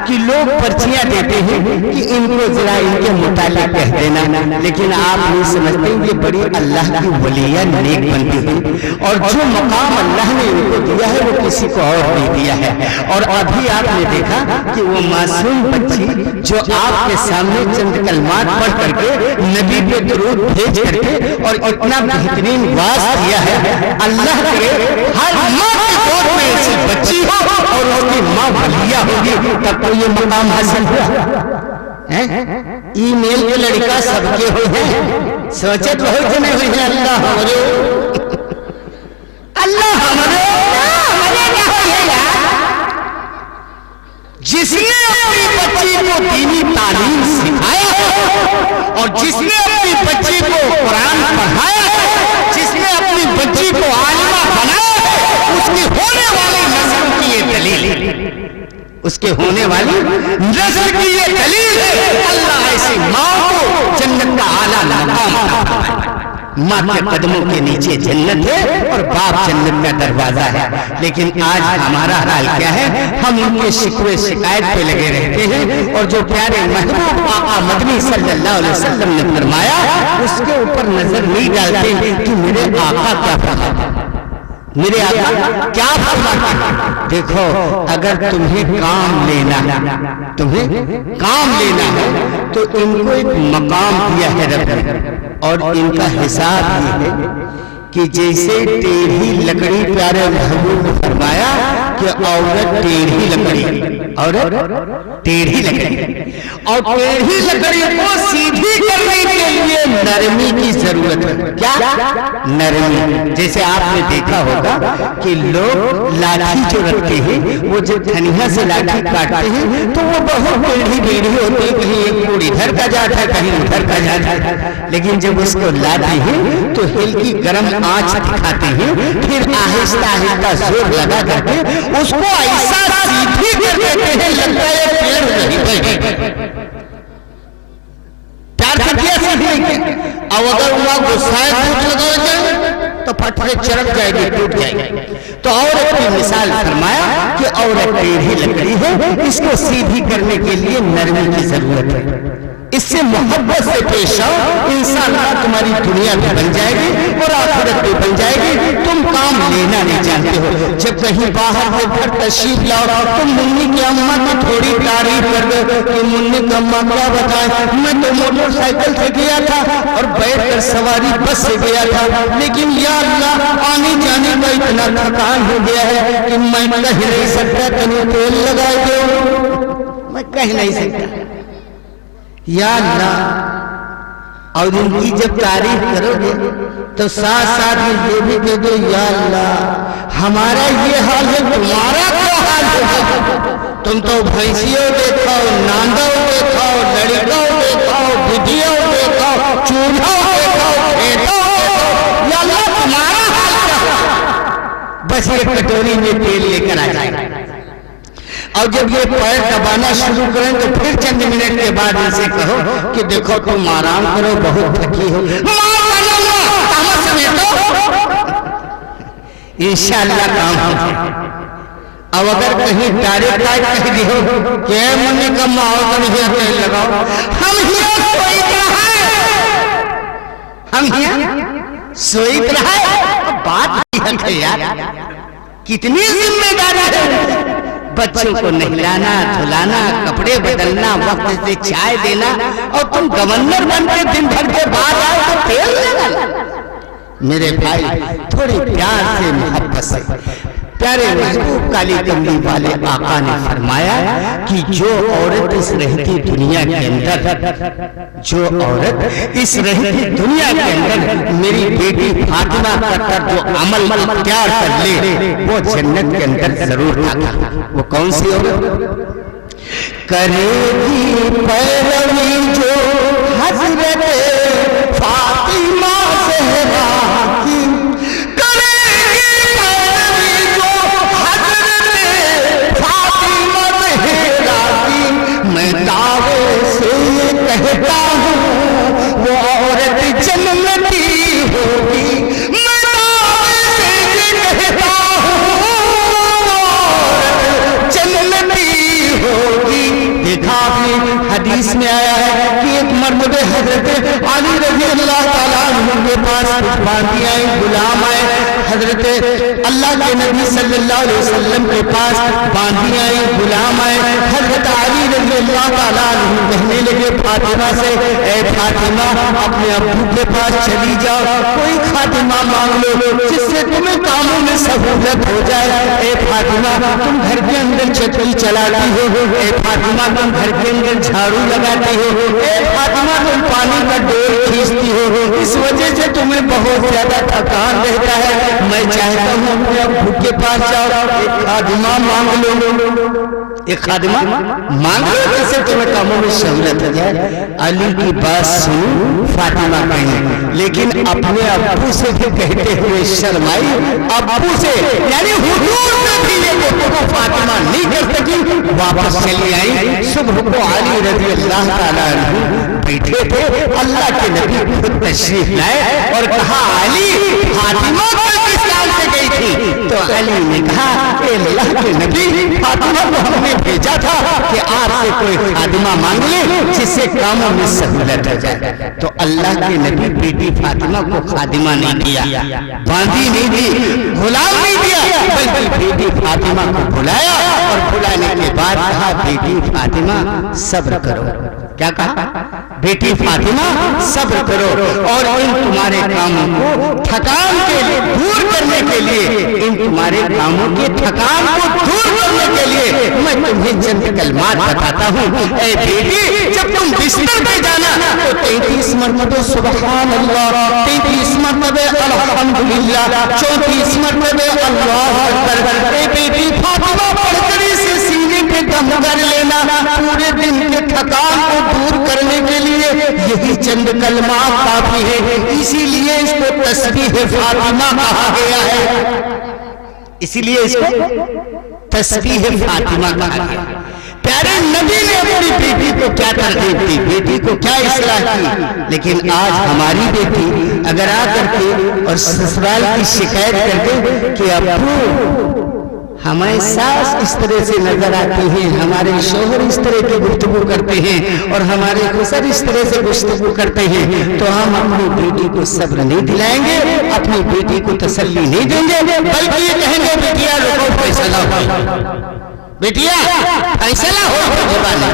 कि लोग पर्चियां देते हैं कि इनको जरा इनके मुतालिक कह देना, लेकिन आप नहीं समझते ये बड़ी अल्लाह की वलिया नेक बनती है, और जो मकाम अल्लाह ने इनको दिया है वो किसी को और नहीं दिया है। और अभी आपने देखा कि वो मासूम बच्ची जो आपके सामने चंद कलमात पढ़ करके नबी पे दुरूद भेज करके और इतना बेहतरीन वास किया है, अल्लाह के हर माँ की गोद में ऐसी बच्ची हो और उसकी माँ वलिया होगी, तब तो ये मकाम हासिल हुआ। ईमेल के लड़का सबके हो है, सोचत बहुत नहीं हुई है। अल्लाह हमारे क्या हुई है यार, जिसने अपनी बच्ची को दीनी तालीम सिखाया है और जिसने अपनी बच्ची को कुरान पढ़ाया है, जिसने अपनी बच्ची को आलिमा बनाया है, उसकी होने वाली नस्ल की ये दलील, उसके होने वाली नस्ल की ये दलील है। अल्लाह ऐसी माँ को जन्नत का आला मकाम, माँ के कदमों के नीचे जन्नत है और बाप जन्नत का दरवाजा है। लेकिन आज हमारा हाल क्या है, हम उनके शिकवे शिकायत पे लगे रहते हैं, और जो प्यारे महबूब आका मदनी सल्लल्लाहु अलैहि वसल्लम ने फरमाया उसके ऊपर नजर नहीं डालते कि मेरे आका क्या फरमाते, मेरे आका क्या फरमाते। देखो अगर तुम्हें काम लेना है तो इनको एक मकाम दिया है रब ने, और इनका हिसाब ये है कि जैसे टेढ़ी लकड़ी, प्यारे महबूब ने फरमाया कि औरत टेढ़ी लकड़ी, औरत टेढ़ी लकड़ी, और टेढ़ी लकड़ी को सीधी करने के लिए नरमी की जरूरत है। क्या नरमी? जैसे आपने देखा होगा कि लोग लाठी जो रखते हैं वो जब धनिया से लाठी काटते हैं तो वो बहुत टेढ़ी होती है, कहीं एक फुट इधर का जाता है कहीं उधर का जाता है, लेकिन जब उसको लाते हैं तो हल्की गर्म आंच दिखाते हैं, फिर आहिस्ता आहिस्ता जोर लगा करके उसको ऐसा सीधी कर देते हैं लगता है पेड़ नहीं बने। प्यार करके सीधे, अब अगर वहां गुस्साए फूट लगाओगे तो फट से चरक जाएगी, टूट जाएगी। तो औरत की मिसाल फरमाया कि औरत टेढ़ी लकड़ी है, इसको सीधी करने के लिए नरमी की जरूरत है। इससे मोहब्बत से पेश आओ, इंशाअल्लाह तुम्हारी दुनिया भी बन जाएगी और आखिरत भी बन जाएगी। तुम काम लेना नहीं जानते हो, जब कहीं बाहर से घर तशरीफ लाओ तो मुन्नी की अम्मा की थोड़ी तारीफ कर दो कि मुन्नी की अम्मा क्या बताए, मैं तो मोटरसाइकिल से गया था और बैठकर सवारी बस से गया था, लेकिन या अल्लाह आने जाने का इतना थकान हो गया है कि मैं कह नहीं सकता, कहीं तेल लगा दो, मैं कह नहीं सकता। या अल्लाह, और इनकी जब तारीफ करोगे तो साथ साथ ये भी कह दो या अल्लाह हमारा ये हाल है, तुम्हारा क्या हाल होगा। तुम तो भैंसियों देखाओ, नांदों देखाओ, लड़कों देखाओ, बुधियों देखाओ, चूल्हों देखाओ, खेतों देखाओ, या अल्लाह तुम्हारा हाल क्या होगा। बस एक कटोरी में तेल लेकर आ जाए, और जब ये पैर दबाना शुरू करें तो फिर चंद मिनट के बाद इनसे कहो कि देखो तुम आराम करो, बहुत थकी हो, इंशाअल्लाह काम हो। अब अगर कहीं डायरेक्ट कह दियो कि मुन्नी का माहौल तेल लगाओ, हम सोच रहा है, बात यार कितनी जिम्मेदारी है। बच्चों को नहलाना, धुलाना, कपड़े बदलना, वक्त से चाय देना, और तुम गवर्नर बनके दिन भर के बाद आओ तो तेल लगाना। मेरे भाई थोड़ी प्यार से, मोहब्बत से प्यारे महबूब काली कमली वाले आका ने फरमाया कि जो औरत इस रहती दुनिया के अंदर, जो औरत इस रहती दुनिया के अंदर मेरी बेटी फातिमा का जो अमल तैयार कर ले, वो जन्नत के अंदर जरूर आता। वो कौन सी औरत? करेगी पैरवी जो हजरत फातिमा ज़हरा की, करेगी पैरवी जो हजरत फातिमा ज़हरा की, मैं दावे से कहता हूँ वो औरत जन्नती होगी, मैं दावे से कहता हूँ वो औरत जन्नती होगी। देखा आपने हदीस में आया है कि एक मर्द हजरत अली रज़ी अल्लाह ताला अन्हु के पास कुछ बांधी आए, गुलाम आए, हजरत अल्लाह के नबी सल्लल्लाहु अलैहि वसल्लम के पास बांधी आए, गुलाम आए। हजरत अली रज़ी अल्लाह ताला अन्हु कहने लगे फातिमा से, ए फातिमा अपने अब्बू के पास चली जाओ, कोई खातिमा मांग लो जिससे तुम्हें कामों में सहूलत हो जाए। ए फातिमा तुम घर के अंदर छतरी चलाती हो, ए फातिमा तुम घर के अंदर झाड़ू लगाती हो, ए फातिमा तुम पानी का डोर खींचती हो, इस वजह से तुम्हें बहुत ज्यादा थकान रहता है। मैं चाहता हूँ अपने अब्बू के पास जाओ, एक खादिमा मांग लो, एक खादिमा मांग लो जिससे तुम्हें कामों में सहूलत हो जाए। अली की बात सुन फातिमा कही, लेकिन अपने अब्बू से भी कहते हुए शर्माई। अब्बू से यानी हुजूर से भी ये को फातिमा नहीं कर सकी, वापस चली आई। सुबह को अली रज़ी अल्लाह ताला अन्हु बैठे थे, अल्लाह के नबी खुद तशरीफ लाए और कहा अली फातिमा किस काम से गई थी? तो अली ने कहा अल्लाह के नबी फातिमा को हमने भेजा था कि आपसे कोई खादिमा मांग ले जिससे कामों में सहूलत हो जाए। तो अल्लाह के नबी बेटी फातिमा को खादिमा नहीं दिया, बांधी नहीं दी, गुलाम नहीं दिया, बल्कि बेटी फातिमा को बुलाया और बुलाने के बाद कहा बेटी फातिमा सब्र करो। क्या कहा? बेटी फातिमा सब्र करो और इन तुम्हारे कामों को थकान के दूर करने के लिए, इन तुम्हारे कामों के थकान को दूर करने के लिए मैं तुम्हें चंद कलमात बताता हूँ। ऐ बेटी जब तुम बिस्तर पे जाना तो 33 मरतबे सुभान अल्लाह, 33 मरतबे अल्हम्दुलिल्लाह, 34 मरतबे अल्लाह अकबर। ऐ बेटी फातिमा पढ़कर इसे सीने पे दम कर लेना, पूरे दिन के थकान को दूर करने के लिए यही चंद कलमात काफी है। इसीलिए इसको तस्बीह फातिमा कहा गया है, इसीलिए इसको तस्बीह फातिमा कहा गया। प्यारे नबी ने अपनी बेटी को क्या तरकीब दी, बेटी को क्या इस्लाह की। लेकिन आज हमारी बेटी अगर आकर के और ससुराल की शिकायत कर दे कि अब्बू हमारे सास इस तरह से नजर आती हैं, हमारे शोहर इस तरह की गुफ्तगू करते हैं और हमारे खुसर इस तरह से गुफ्तगू करते हैं, तो हम अपनी बेटी को सब्र नहीं दिलाएंगे, अपनी बेटी को तसल्ली नहीं देंगे, बल्कि ये कहेंगे बेटिया रुको फैसला हो, बेटिया फैसला हो होने वाला।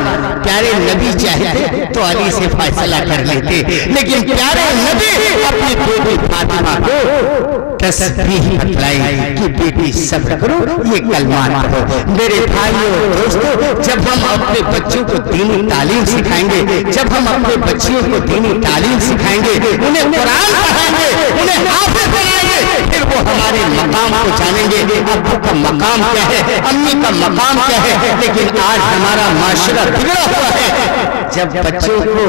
प्यारे नबी चाहते तो अली से फैसला कर लेते, लेकिन प्यारे नबी अपनी बेटी फातिमा को तस्बीह बतलाई कि बेटी सब्र करो, ये कलमात पढ़ो। मेरे भाइयों और दोस्तों, जब हम अपने बच्चों को दीनी तालीम सिखाएंगे, जब हम अपने बच्चियों को दीनी तालीम सिखाएंगे, उन्हें कुरान पढ़ाएंगे, उन्हें हाफिज बनाएंगे, फिर वो हमारे मकाम को जानेंगे। अब्बू का मकाम क्या है, अम्मी का मकाम क्या है। लेकिन आज हमारा माशरा बिगड़ा हुआ है। जब बच्चों को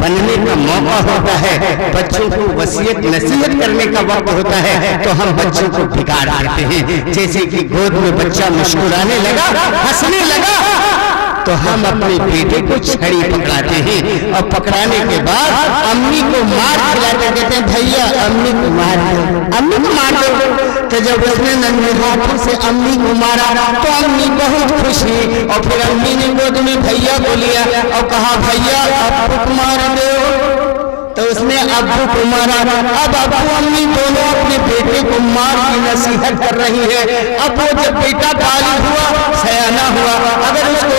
बनने का मौका होता है, बच्चों को वसीयत नसीहत करने का वक्त होता है, तो हम बच्चों को बिगाड़ देते हैं। जैसे कि गोद में बच्चा मुस्कुराने लगा, हंसने लगा, तो हम अपने बेटे को छड़ी पकड़ाते हैं और पकड़ाने के बाद अम्मी को मार खिलाते, कहते हैं भैया अम्मी को मार दो, अम्मी को मार दो। तो जब उसने नन्हे हाथों से अम्मी को मारा तो अम्मी बहुत खुश हुई और फिर अम्मी ने गोद में भैया को लिया और कहा भैया अब्बू को मार दो। तो उसने अब्बू को मारा। अब अब्बू अम्मी दोनों अपने बेटे को मार की नसीहत कर रही है। अब वो जब बेटा बालिग हुआ, सयाना हुआ, अगर उसको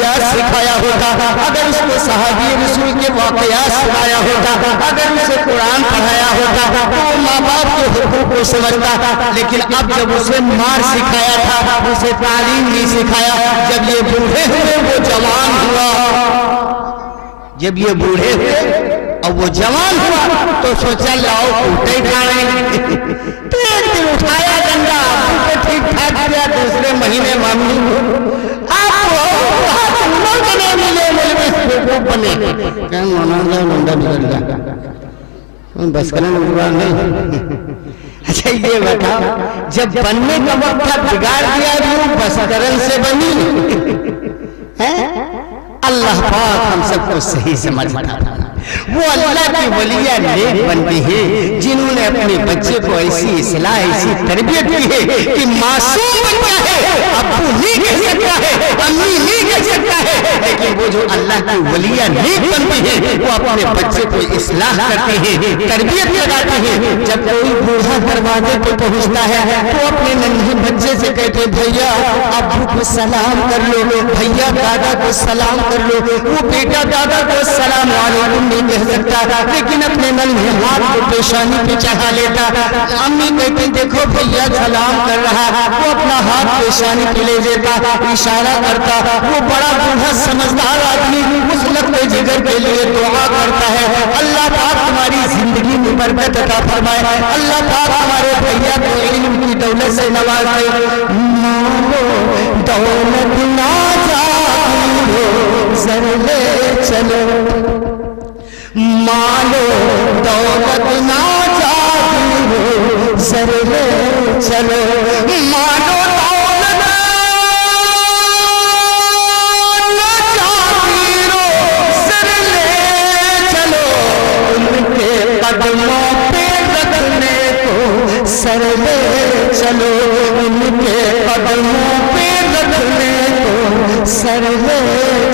मंकियात सिखाया होता, अगर उसको सहाबी रसूल के वाकयात सुनाया होता, अगर उसे कुरान पढ़ाया होता तो वो माँ बाप के हुकूक को समझता। लेकिन अब जब उसे मार सिखाया था, उसे तालीम नहीं सिखाया, जब ये बूढ़े हुए वो जवान हुआ, जब ये बूढ़े हुए और वो जवान हुआ तो सोचा लाओ कूटे खाएंगे। तो एक दिन उठाया डंडा, तो ठीक ठाक किया, दूसरे महीने मामली बने बस करना नहीं। अच्छा ये बताओ, जब बनने का वक्त था बिगाड़ दिया रूप बसकरन से बनी है। अल्लाह पाक हम सबको सही समझता था। वो अल्लाह की वलिया नेक बनती है जिन्होंने अपने बच्चे को ऐसी इस्लाह, ऐसी तरबियत दी है कि मासूम बच्चा है, अब्बू नहीं कह सकता है, अम्मी नहीं कह सकता है, लेकिन वो जो अल्लाह की वलिया नेक बनती है वो अपने बच्चे को इस्लाह करती है, तरबियत लगाती है। जब कोई बूढ़ा दरवाजे पे पहुंचता है तो अपने नन्हे बच्चे से कहते भैया अब्बू को सलाम कर लो, भैया दादा को सलाम कर लो। वो बेटा दादा को सलाम वालेकुम नहीं कह सकता, लेकिन अपने मन में हाथ को पेशानी पे चढ़ा लेता। अम्मी कहती देखो भैया सलाम कर रहा, वो अपना हाथ पेशानी पे ले लेता, इशारा करता। वो बड़ा बूढ़ा समझदार आदमी उस लफ्ज़ जिगर के लिए दुआ करता है, अल्लाह पाक तुम्हारी जिंदगी में बरकत अता फरमाए, अल्लाह पाक हमारे भैया को इल्म की दौलत से नवाजे। मानो दौलत ना जाती सर ले चलो, मानो दौलत ना जाती हो सर ले चलो, मानो दौलत ना जाती हो सर ले चलो, उनके कदमों पे रखने को सर ले चलो, उनके कदमों पे रखने को सर ले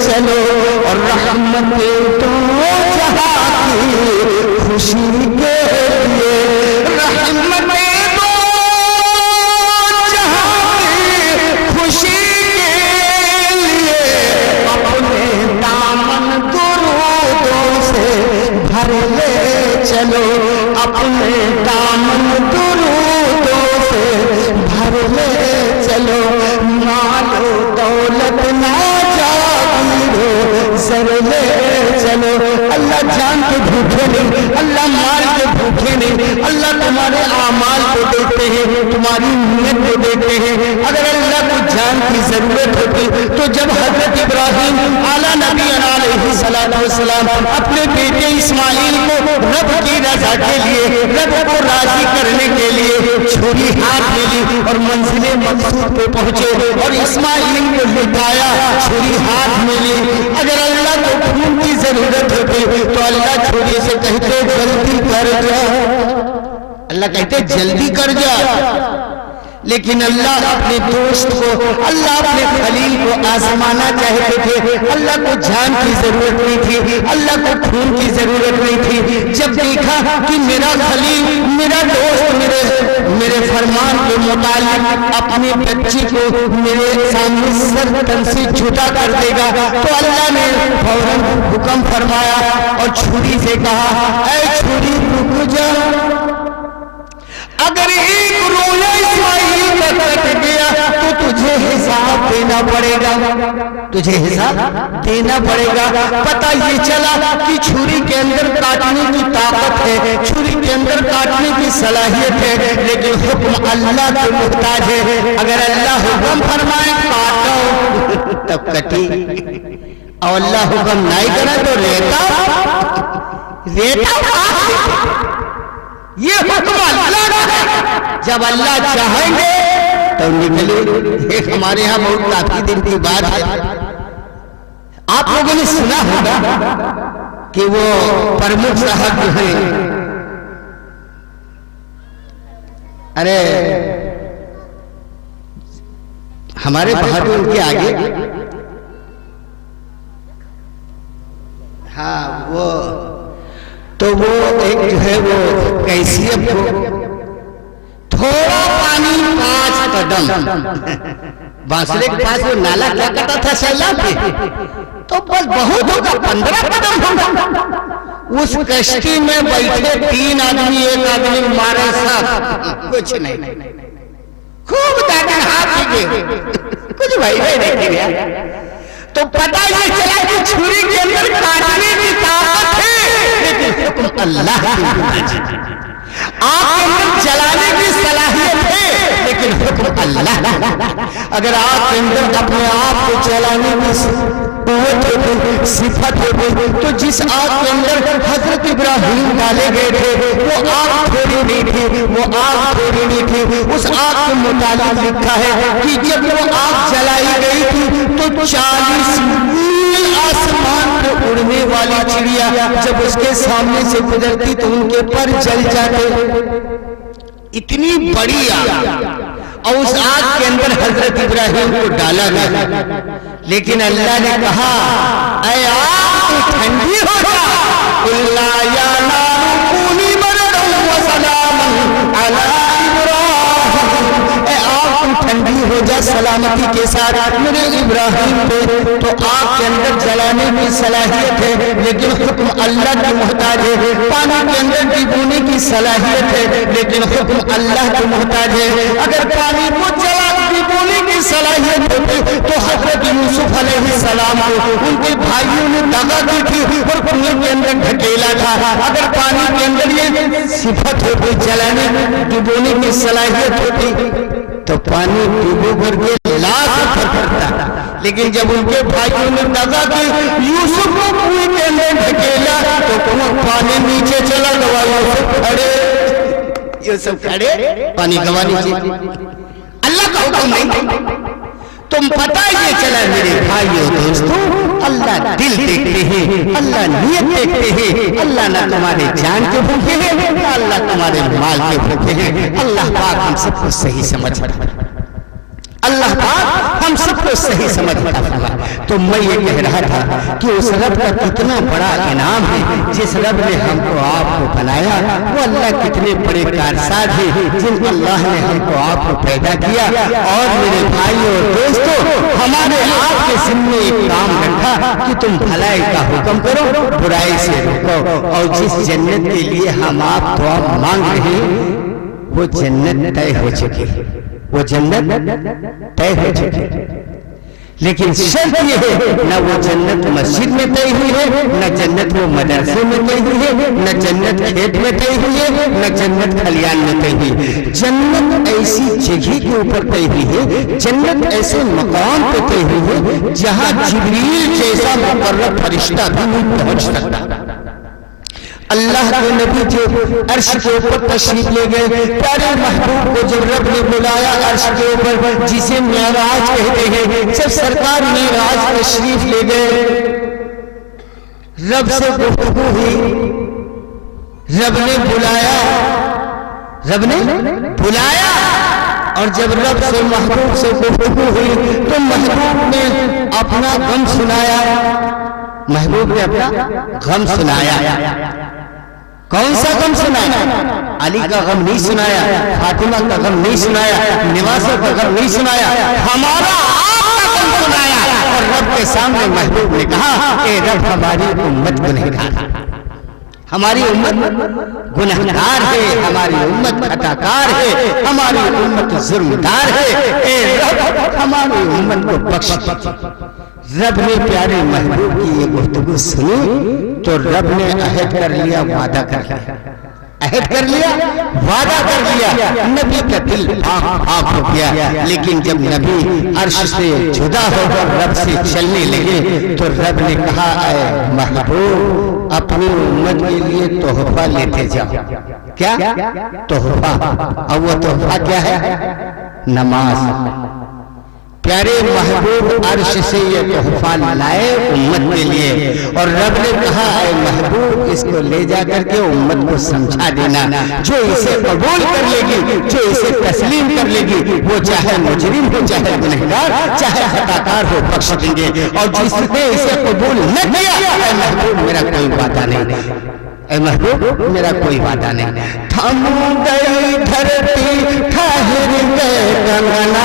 चलो। और रहमतें तो जहाँ की खुशी के लिए, रहमतें तो जहाँ की खुशी के लिए, अपने दामन दुरूदों से भर ले चलो, अपने दामन दुरूदों से भर ले चलो। मालो दौलत ना सर ले चलो। अल्लाह जान के भूखे नहीं, अल्लाह माल के भूखे नहीं, अल्लाह तुम्हारे आमाल को देखते हैं, तुम्हारी नीयत को देखते हैं। अगर अल्लाह को जान की जरूरत होती तो जब हजरत इब्राहिम आला नबी अलैहिस्सलाम अपने बेटे इस्माइल को रब की रजा के लिए, रब को राजी करने के लिए छुरी हाथ में ली और मंजिले मकसूद पे पहुंचे और इस्माइल को लिटाया, छुरी हाथ में ली। अगर अल्लाह को खून की जरूरत होती तो अल्लाह छुरी से कहते जल्दी कर जा, अल्लाह कहते जल्दी कर जा। लेकिन अल्लाह अपने दोस्त को, अल्लाह अपने खलील को आजमाना चाहते थे। अल्लाह को जान की जरूरत नहीं थी, अल्लाह को खून की जरूरत नहीं थी। जब देखा कि मेरा खलील, मेरा दोस्त मेरे फरमान के मुताबिक अपने बच्चे को मेरे सामने सर तन से छुटा कर देगा तो अल्लाह ने फौरन हुक्म फरमाया और छुरी से कहा, ऐ छुरी रुक जा, अगर एक रोया इस्माइल का कट गया तो तुझे हिसाब देना पड़ेगा, तुझे हिसाब देना पड़ेगा। पता ये चला कि छुरी के अंदर काटने की ताकत है, छुरी के अंदर काटने की सलाहियत है, लेकिन हुक्म अल्लाह के मुहताज है। अगर अल्लाह हुक्म फरमाए काटो तब कटी, और अल्लाह हुक्म नहीं करे तो रेता ये हुक्म अल्लाह का है। जब अल्लाह चाहेंगे तो निकले। एक हमारे यहाँ बहुत काफी दिन की बात है, आप लोगों ने सुना होगा कि वो प्रमुख साहब जो है, अरे हमारे बहादुर के आगे, हाँ वो तो वो एक जो है वो कैसियत को थोड़ा पानी 5 कदम। बांसुरे के पास वो नाला क्या कटा था सैलाब पे, तो बस बहुत होगा 15 कदम होगा। उस कश्ती में बैठे 3 आदमी, एक आदमी मारे सब कुछ नहीं, खूब दादा हाथ गए, कुछ भाई नहीं गया। तो पता ये चला कि छुरी के अंदर काटने की ताकत है, लेकिन अल्लाह की, आग के अंदर जलाने की सलाहियत है, लेकिन हुक्म अल्लाह। अगर आग के अंदर अपने आप को जलाने की कुव्वत होती, सिफत होती, तो जिस आग के अंदर हजरत इब्राहिम डाले गए थे वो आग थोड़ी नहीं थी, वो आग थोड़ी नहीं थी। उस आग के मुताबिक लिखा है कि जब वो आग जलाई गई थी तो 40 मील आसमान पे उड़ने वाली चिड़िया जब उसके सामने से गुजरती तो उनके पर जल जाते। इतनी बड़ी आग, और उस आग के अंदर हजरत इब्राहिम को डाला गया, लेकिन अल्लाह ने कहा ऐ आग तू ठंडी हो जा, कुल्ला या नारू कूनी बरदन व सलामन अला इब्राहिम, ऐ आग तू ठंडी हो जा सलामती के साथ मेरे इब्राहिम पे। तो आग के अंदर जलाने की सलाहियत है, लेकिन हुक्म अल्लाह की मोहताज है। पानी के अंदर डुबोने की सलाहियत है, लेकिन हुक्म अल्लाह की मोहताज है। अगर पानी को जला डुबोने की सलाहियत होती तो हजरत यूसुफ अलैहिस्सलाम को उनके भाइयों ने दगा दी थी और कुएं के अंदर ढकेला था। अगर पानी के अंदर ये सिफत होती, जलाने डुबोने की सलाहियत होती, तो पानी डूबो करके लाख फरकता। लेकिन जब उनके भाइयों ने दगा दी, यूसुफ को कुएं के अंदर ढकेला तो कुआं पानी नीचे चला गया। यूसुफ खड़े, पानी गवा नीचे, अल्लाह का हुक्म नहीं। तुम पता ये चला मेरे भाइयों दोस्तों, अल्लाह दिल देखते हैं, अल्लाह नियत देखते हैं। अल्लाह ना तुम्हारे जान के भूखे हैं, ना अल्लाह तुम्हारे माल के भूखे हैं। अल्लाह पाक हम सबको सही समझ, अल्लाह पाक हम सबको सही समझता फरमा। तो मैं ये कह रहा था कि उस रब का कितना बड़ा इनाम है, जिस रब ने हमको आपको बनाया, वो अल्लाह कितने बड़े कारसाज है जिन अल्लाह ने हमको आपको पैदा किया। और मेरे भाइयों और दोस्तों, हमारे आपके जिम्मे एक काम रखा कि तुम भलाई का हुक्म करो, बुराई से रोको, और जिस जन्नत के लिए हम आप दुआ मांग रहे वो जन्नत तय हो चुकी है, वो जन्नत तय हो चुकी है। लेकिन शर्त ये है, न वो जन्नत मस्जिद में तय हुई है, न जन्नत वो मदरसे में तय हुई है, न जन्नत खेत में तय हुई है, न जन्नत खलियान में तय हुई है। जन्नत ऐसी जगह के ऊपर तय हुई है, जन्नत ऐसे मकाम पे तय हुई है जहाँ जिब्रील जैसा मुकर्रब फरिश्ता भी नहीं पहुंच सकता। अल्लाह के नबी जो अर्श के ऊपर तशरीफ ले गए, प्यारे महबूब को जब रब ने बुलाया अर्श के ऊपर, जिसे मेराज कहते हैं, जब सरकार मेराज तशरीफ ले गए, रब से गुफ्तगू हुई, रब ने बुलाया, रब ने बुलाया, और जब रब से महबूब से गुफ्तगू हुई तो महबूब ने अपना गम सुनाया, महबूब ने अपना गम सुनाया। कौन सा गम सुनाया? अली का गम नहीं सुनाया, फातिमा का गम नहीं सुनाया, निवासों का गम नहीं सुनाया, हमारा आपका गम सुनाया। और रब के सामने महबूब ने कहा, ए रब हमारी उम्मत गुनहगार, हमारी उम्मत गुनहगार है, हमारी उम्मत खताकार है, हमारी उम्मत जुर्मदार है, ए रब हमारी उम्मत को बख्श। रब ने प्यारे महबूब की ये गुफ्तगू सुनी तो रब ने अहद कर लिया, वादा कर लिया, अहद कर लिया, वादा कर लिया। नबी का दिल भाग हो गया। लेकिन जब नबी अर्श से जुदा होकर रब से चलने लगे तो रब ने कहा, ऐ महबूब अपनी उम्मत के लिए तोहफा लेते जाओ। क्या तोहफा? और वो तोहफा क्या है? नमाज। प्यारे महबूब अर्श से ये तोहफा लाए उम्मत के लिए, और रब ने कहा, ऐ महबूब इसको ले जाकर के उम्मत को समझा देना, जो इसे कबूल कर लेगी, जो इसे तस्लीम कर लेगी, वो चाहे मुजरिम हो, चाहे गुनहगार, चाहे खताकार हो, बख्श देंगे। और जिसने इसे कबूल न किया, ऐ महबूब मेरा कोई वादा नहीं, ऐ महबूब मेरा कोई वादा नहीं। थम गई धरती, ठहर गए कंगना,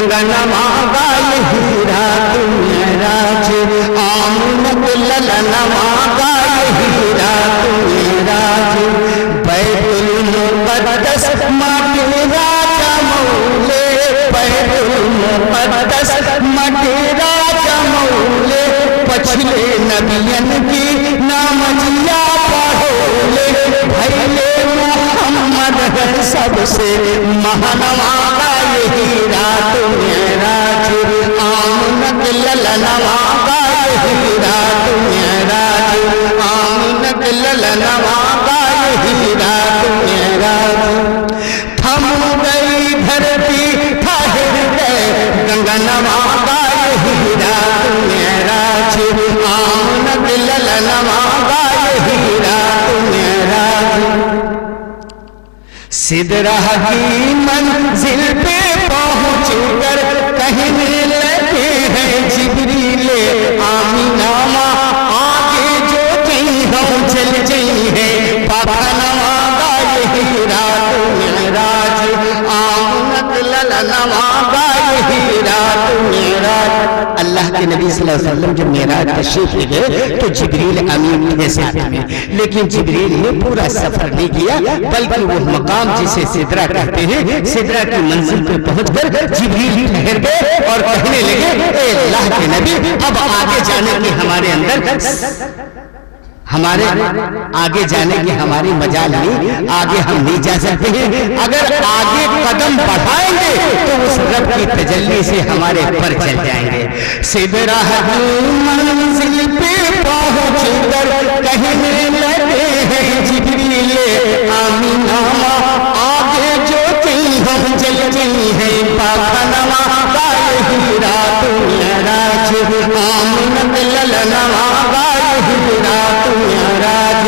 कंगनमा गाय हीरा तुम्हें राज, आमनक ललनमा गाय हीरा तुम्हें राज। बैतुल मुक़द्दस माटी राजा मौले, बैतुल मुक़द्दस माटी राजा मौले, पछले नबियन की नाम जिया पढ़ोले, भैले मोहम्मद है सबसे महानवा गाय हीरा तुम्हें राज, आमनक ललनवा गाय हीरा तुम्हें राज, आमनक ललनवा गाय हीरा तुम्हें राज। थम गई धरती ठहर गए गगनवा गाय हीरा तुम्हें राज, आमनक ललनवा गाय हीरा तुम्हें राज। सिदरा की मंजिल पे पहुँच कर कहने लगे हैं जिब्रील आमीना माँ, आगे जो कहीं हम चल जाई है पापनवा गाय हीरा तुम्हें राज, आमनक ललनवा गाय हीरा तुम्हें राज। अल्लाह के नबी सल्लल्लाहु अलैहि वसल्लम जब मेराज तशरीफ ले गए तो जिब्रील अमीन थे साथ में, लेकिन जिब्रील ने पूरा सफर नहीं किया, बल्कि वो मकाम जिसे सिदरा कहते हैं, सिदरा की मंजिल पे पहुंचकर जिब्रील ठहर गए और कहने लगे, ए अल्लाह के नबी, अब आगे जाने की हमारे अंदर हमारे आगे जाने की हमारी मजाल नहीं, आगे हम नहीं जा सकते हैं। अगर आगे कदम बढ़ाएंगे तो उस रब की तजल्ली से हमारे पर चल जाएंगे। सिदरा की मंजिल पे पहुंच कर कहने लगे हैं जिब्रील आमीना माँ, आगे जो कहीं हम चल गई है पापनवा गाय हीरा तुम्हें राज, आमनक ललनवा गाय हीरा तुम्हें राज।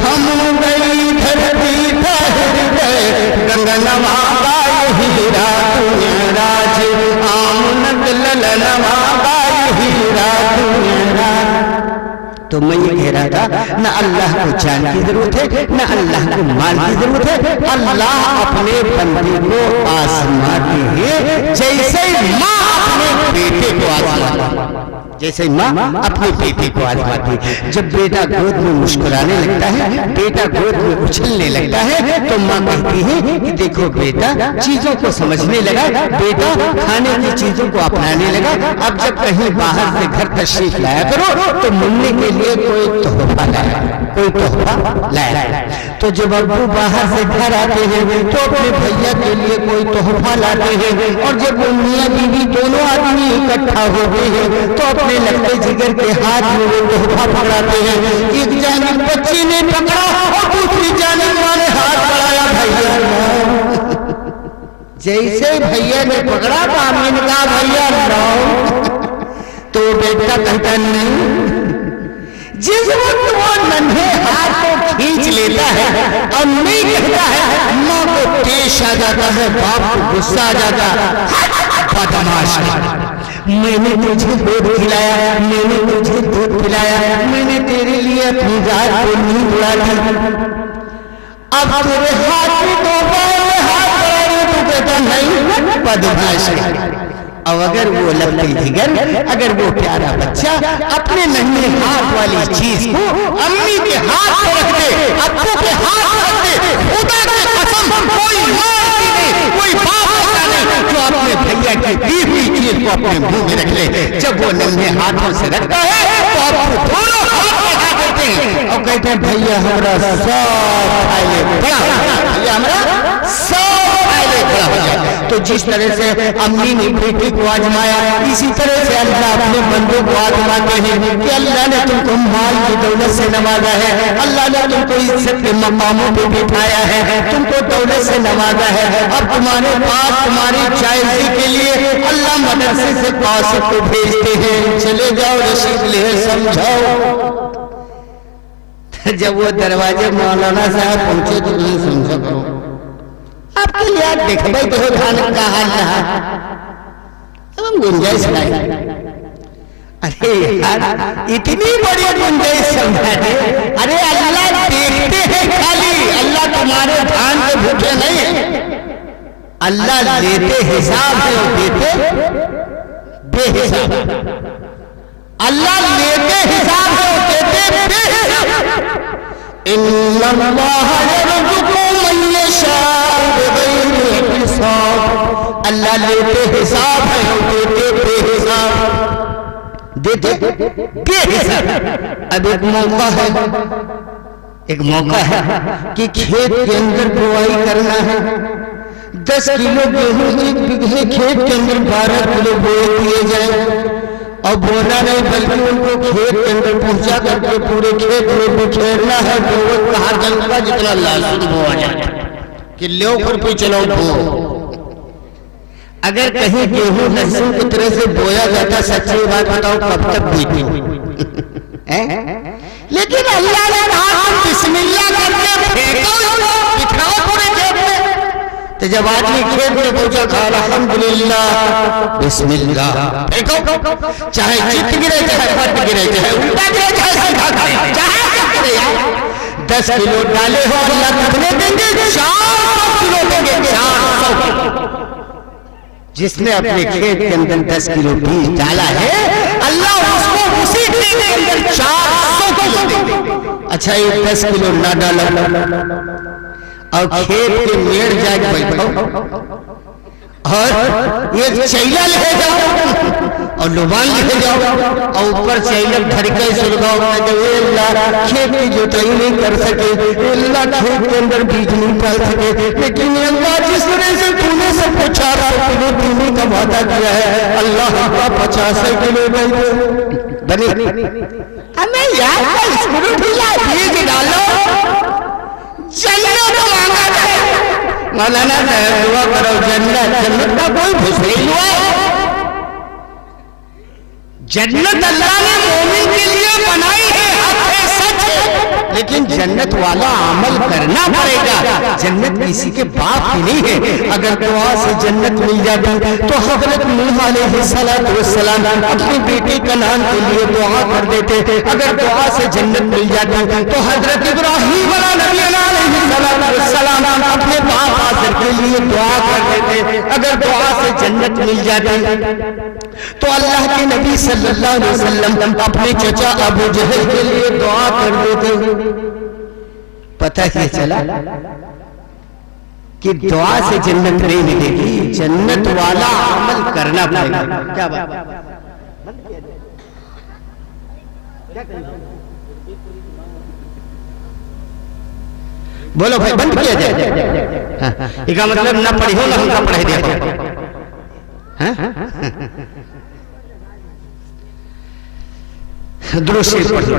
थम गई धरती ठहर गए गगनवा गाय हीरा तुम्हें राज, आमनक ललनवा गाय हीरा तुम्हें राज। तो मैं ये कह रहा था, न अल्लाह को जान की जरूरत है, न अल्लाह को माल की जरूरत है। अल्लाह अपने बंदे को आजमाते हैं जैसे माँ अपने बेटे को आजमाती, जैसे माँ अपने बेटे को आजमाती। जब बेटा गोद में मुस्कुराने लगता है, बेटा गोद में उछलने लगता है, तो माँ कहती है कि देखो बेटा चीजों को समझने लगा, बेटा खाने की चीजों को अपनाने लगा। अब जब कहीं बाहर से घर तशरीफ लाया करो तो मिलने के लिए कोई तोहफा लाया, कोई तोहफा लाया। तो जब अब्बू बाहर से घर आते हैं तो अपने भैया के लिए कोई तोहफा लाते हैं, और जब वो मियाँ बीवी दोनों आदमी इकट्ठा होते हैं तो अपने लगते जिगर के हाथ में वो तोहफा पकड़ाते हैं। एक जानिब बच्ची ने पकड़ा और दूसरी जानिब वाले हाथ बढ़ाया भैया। जैसे भैया ने पकड़ा तो आमीन का भैया लाओ, तो बेटा कहता नहीं। जिस वक्त वो नन्हे हाथ को खींच लेता है और नहीं कहता है, माँ को पेश आ जाता है, बाप को गुस्सा आ जाता है, बदमाश मैंने तुझे दूध खिलाया, मैंने तुझे दूध पिलाया, मैंने तेरे लिए अपनी रात को नींद उड़ा दी, अब तेरे हाथ में तो हाथ बढ़ाने तो कहता नहीं, बदमाश। अब अगर वो लगती जिगर, अगर वो प्यारा बच्चा अपने नन्हे हाथ वाली चीज को अम्मी के हाथ पर रख दे, अब्बू के हाथ पर रख दे, खुदा की कसम कोई माँ नहीं, कोई बाप ऐसा नहीं जो अपने भैया की दी हुई चीज को अपने मुंह में रख ले। जब वो नन्हे हाथों से रखता है तो अब्बू दोनों हाथ में हाथ देते हैं और कहते हैं भैया हमारा सब फायले बड़ा, भैया हमारा सब फायले बड़ा हो जाए। तो जिस तरह से अम्मी ने बेटे को आजमाया, इसी तरह से अल्लाह अपने बंदों को आजमाते हैं कि अल्लाह ने तुमको माल की दौलत से नवाजा है, अल्लाह ने तुमको इज्जत के मकामों पे बिठाया है, तुमको दौलत से नवाजा है। अब तुम्हारे पास तुम्हारी जायजी के लिए अल्लाह मदरसे से कासिब को भेजते हैं, चले जाओ रशीद ले समझाओ। जब वो दरवाजे मौलाना साहब पहुंचे तो नहीं समझा करो, आपके लिए आप देख भाई तो धान का हाल रहा, अब हम गुंजाइश लाई। अरे यार इतनी बड़ी गुंजाइश समझा दे, अरे अल्लाह देखते हैं खाली, अल्लाह तुम्हारे धान के भूखे नहीं है, अल्लाह लेते हिसाब है और देते बेहिसाब। अल्लाह लेते हिसाब है और देते बेहिसाब। इन्नल्लाह यरज़ुक़ु मन यशाअ बिग़ैरि हिसाब। अल्लाह लेते हिसाब है और देते बेहिसाब। देते बेहिसाब। अब एक मौका है कि खेत के अंदर बुआई करना है। 10 किलो गेहूं एक बीघे खेत के अंदर 12 किलो बोए दिए जाए और बोना नहीं बल्कि उनको खेत के अंदर पहुंचा करके पूरे खेत में बिखेरना है। वो कहा जनता जितना लहसुन बोआ जाए कि लो पर चलो बो। अगर कहीं गेहूं लहसुन की तरह से बोया जाता, सच्ची बात बताओ कब तक बीती? लेकिन अल्लाह ने कहा बिस्मिल्लाह करके फेंको, बिखराओ पूरे खेत में। तो जब आदमी खेत में पहुंचा कहा अल्हम्दुलिल्लाह बिस्मिल्लाह फेंको, चाहे चित गिरे चाहे पट गिरे चाहे उल्टा गिरे चाहे सीधा गिरे चाहे 10 किलो डाले हो अल्लाह कितने देंगे? 400 किलो देंगे। 400। जिसने अपने खेत के अंदर 10 किलो बीज डाला है अल्लाह उसको उसी खेत के अंदर 400 किलो देंगे। अच्छा ये 10 किलो ना डाला और खेत के मेड़ जाके बैठो और ये चैला ले जाओ और लुबान ले जाओ और ऊपर चैला धर के सुलगाओ खेत की जोताई नहीं कर सके, अल्लाह खेत के अंदर बीज नहीं डाल सके, लेकिन अल्लाह जिस तरह से तूने सबको 400 किलो देने का वादा किया है अल्लाह का 50 किलो बनी। हमें याद है इसको ढीला बीज डालो जन्नत मांगा जाए। मौलाना साहब दुआ करो जन्नत, जन्नत का कोई भूसड़ी हुआ है। जन्नत अल्लाह ने मोमिन के लिए बनाई है, हक है, सच है, लेकिन जन्नत वाला अमल करना पड़ेगा। जन्नत किसी के बाप की नहीं है। अगर दुआ से जन्नत मिल जाती तो हजरत नूह अलैहिस्सलाम अपनी बेटी कनान के लिए दुआ कर देते। अगर दुआ से जन्नत मिल जाती तो हजरत इब्राहीम अलैहिस्सलाम अपने बाप आज़र के लिए दुआ कर देते। अगर दुआ से जन्नत मिल जाती तो अल्लाह के नबी सल्लल्लाहु अलैहि वसल्लम अपने चचा अबू जहल के लिए दुआ कर देते। पता क्या चला कि दुआ से जन्नत नहीं मिलेगी, जन्नत वाला अमल करना पड़ेगा। क्या बात? बोलो भाई बंद किया जाए। इसका मतलब ना पढ़ी हो ना हमका पढ़ाई दिया। दुरूद पढ़िए।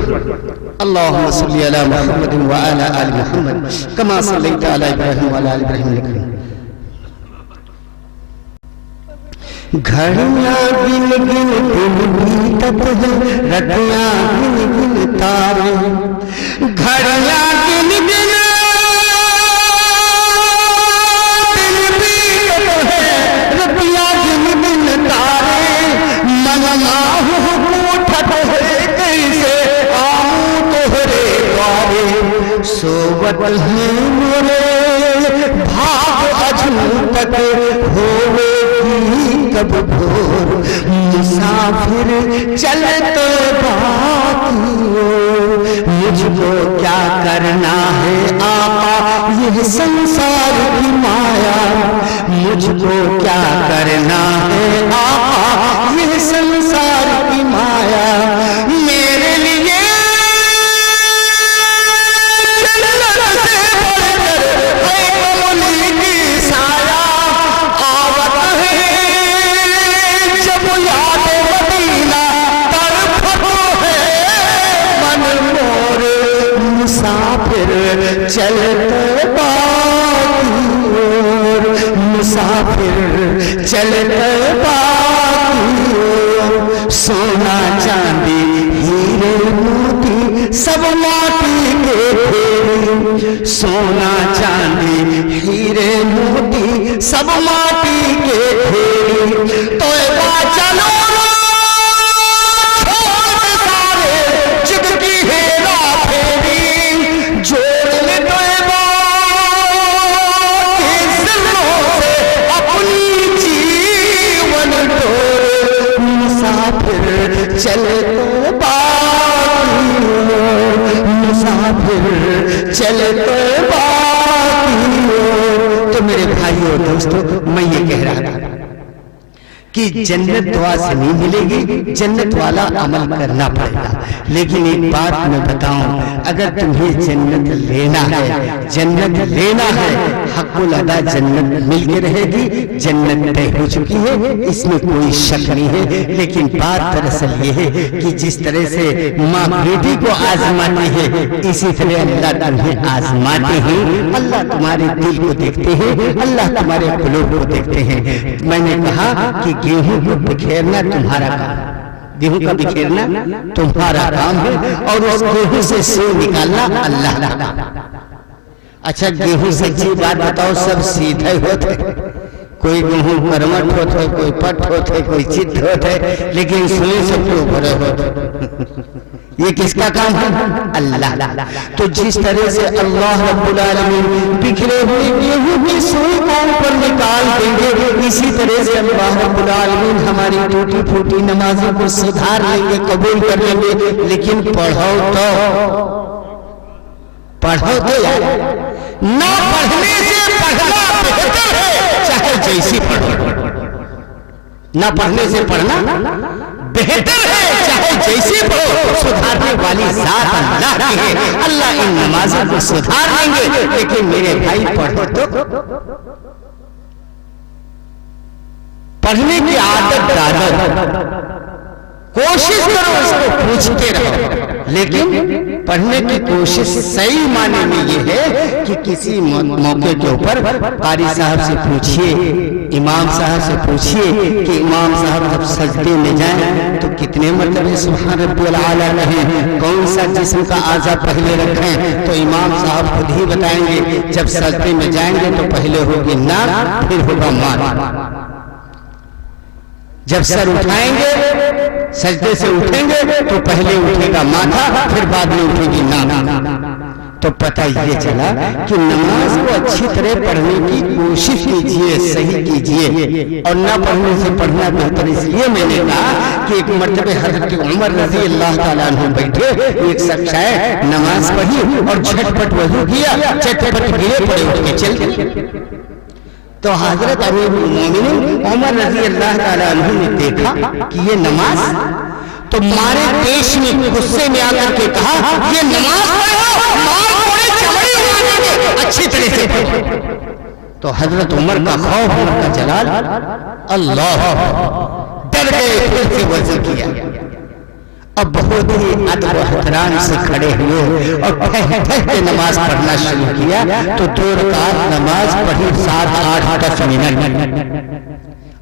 अल्लाहुम्मा सल्ली अला मुहम्मद व अला आलि मुहम्मद कमा सल्लैता अला इब्राहीम व अला आलि इब्राहीम। घड़ियां गिन गिन दिन बीतत है, रतियां गिन गिन तारे। घड़ियां गिन गिन दिन बीतत है, रतियां गिन गिन तारे। मन माहू उठत है कैसे आऊं तोहरे द्वारे। सोवत है मोरे भाग अजू तक होवे कब भोर। मुसाफिर चलते बाकियों, मुझको क्या करना है आका यह संसार की माया। मुझको क्या करना है आका यह संसार की माया। मेरे लिए जन्नत से बढ़कर है कमली की साया। आवत है जब याद मदीना तड़पतो है मन मोर। मुसाफिर चलते बाकी ओर, मुसाफिर चलते बाकी ओर। सोना चांदी हीरे मोती सब माटी के ढेर। सोना चांदी हीरे मोती सब माटी के ढेर। तो चलो छोड़ सारे जिद की हेरा फेरी। जोड़ ले तो से भाइयों दोस्तों, मैं ये कह रहा था कि जन्नत दुआ से नहीं मिलेगी, जन्नत वाला अमल करना पड़ेगा। लेकिन एक बात मैं बताऊं, अगर तुम्हें जन्नत लेना है, जन्नत लेना है, हक़ुल अदा जन्नत मिल के रहेगी, जन्नत तय हो चुकी है, इसमें कोई शक नहीं है। लेकिन बात दरअसल ये है कि जिस तरह से माँ बेटी को आजमाती है, इसी तरह अल्लाह तुम्हें आजमाते हैं। अल्लाह तुम्हारे दिल को देखते हैं, अल्लाह तुम्हारे क़ुलूब को देखते हैं। मैंने कहा कि गेहूं को बिखेरना तुम्हारा काम, गेहूं का बिखेरना तुम्हारा काम है, और उस गेहूं से सेव निकालना अल्लाह का काम। अच्छा, गेहूं सच्ची बात बताओ, सब सीधे होते, कोई गेहूं कर्मठ होते, कोई पट होते, कोई चित्त होते, लेकिन सुने सबके ऊपर होते। ये किसका काम है? अल्लाह। तो जिस तरह से अल्लाह रब्बुल आलमीन बिखरे हुए गेहूं की सुई को ऊपर निकाल देंगे, इसी तरह से अल्लाह रब्बुल आलमीन हमारी टूटी फूटी नमाजों को सुधार लेंगे, कबूल कर लेंगे। लेकिन पढ़ो तो यार, ना पढ़ने से पढ़ना बेहतर है, चाहे जैसी पढ़ो। ना पढ़ने से पढ़ना बेहतर है, चाहे जैसी पढ़ो। सुधारने वाली जात अल्लाह की है, अल्लाह इन नमाजों को सुधार लेंगे। लेकिन मेरे भाई पढ़ो तो पढ़ने की आदत कोशिश करो, उसको पूछते रहो। लेकिन पढ़ने की कोशिश सही माने में ये है कि किसी मौके के ऊपर कारी साहब से पूछिए, इमाम साहब से पूछिए कि इमाम साहब जब सजदे में जाएं तो कितने मरतबे सुभान रब्बियल आला कहें, कौन सा जिस्म का आज़ा पहले रखें। तो इमाम साहब खुद ही बताएंगे, जब सजदे में जाएंगे तो पहले होगी नाक, फिर होगा माथा। जब सर उठाएंगे, सजदे से उठेंगे तो पहले उठेगा माथा, फिर बाद में उठेगी नाक। तो पता ये चला कि नमाज को अच्छी तरह पढ़ने की कोशिश कीजिए, सही कीजिए। और ना पढ़ने से पढ़ना बेहतर इसलिए मैंने कहा कि एक मर्तबे हज़रत उमर रज़ी अल्लाह ताला अन्हु बैठे, एक शख्स आए, नमाज पढ़ी और झटपट वज़ू किया, झटपट गिरे पड़े, उठ के चल गए। तो हजरत अमीरुल मोमिनीन उमर रज़ी अल्लाह ताला अन्हु ने देखा कि ये नमाज, तो मारे देश में गुस्से में आकर के कहा, ये नमाज पढ़ो, मार थोड़े चमड़ी उड़ा देंगे, अच्छी तरह से पढ़ो। तो हजरत उमर का खौफ, उमर का जलाल, अल्लाह, डर गए, फिर से वज़ू किया। अब बहुत ही अदब एहतराम से खड़े हुए और ठहर के नमाज पढ़ना शुरू किया। तो 2 रकात नमाज पढ़ी, 7, 8, 10 मिनट।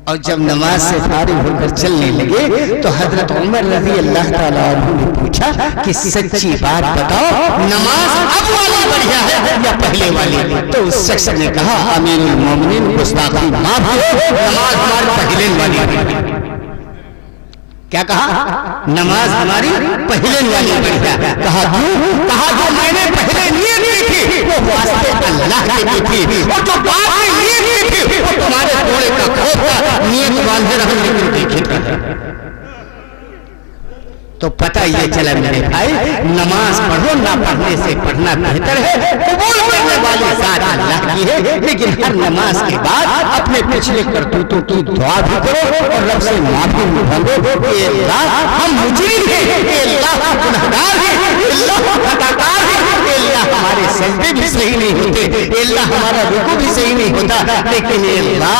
और जब नमाज से फारिग होकर चलने लगे तो हजरत उमर रज़ी अल्लाह ताला अन्हु ने पूछा कि सच्ची बात बताओ, नमाज अब वाली बढ़िया है या पहले वाली? तो उस शख्स ने कहा, अमीरुल मोमिनीन गुस्ताखी माफ करो, नमाज हमारी पहले वाली। क्या कहा? नमाज हमारी पहले वाली बढ़िया। कहा क्यों? कहा जो मैंने पहले नियत की थी वो वास्ते अल्लाह की थी, और जो बाद में नियत की थी वो तुम्हारे घोड़े का खौफ था, नियत बांधे रहो लेकिन देखे था। तो पता ये चला मेरे भाई, नमाज पढ़ो, ना पढ़ने से पढ़ना बेहतर है, कबूल करने वाली ज़ात अल्लाह की है। लेकिन हर नमाज के बाद अपने पिछले करतूतों की दुआ भी करो और रब से माफी भी मांगो कि अल्लाह हम मुजरिम हैं, अल्लाह गुनहगार हैं, अल्लाह खताकार हैं, अल्लाह हमारे सजदे भी सही नहीं होते, अल्लाह हमारा रुकू भी सही नहीं होता, लेकिन अल्लाह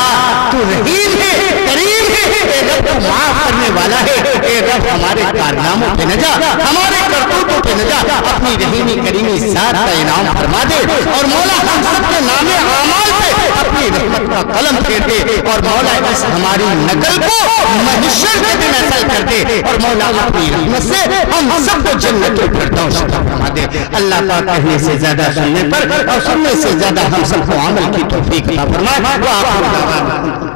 तू रहीम है, करीम है, रब तू माफ करने वाला है। रब हमारे कारनामों पे न जा, हमारे करतूतों पे न जा, अपनी रहीमी करीमी ज़ात का इनाम फरमा दे। और मौला हम सबके नामे आमाल पे अपनी रहमत का कलम फेर दे, और मौला इस हमारी नकल को महशर के दिन असल कर दे, और मौला अपनी रहमत से हम सबको जन्नतुल फिरदौस फरमा दे। अल्लाह पाक कहने से ज्यादा सुनने पर और सुनने से ज्यादा हम सबको अमल की तौफीक अता फरमाए। वो आप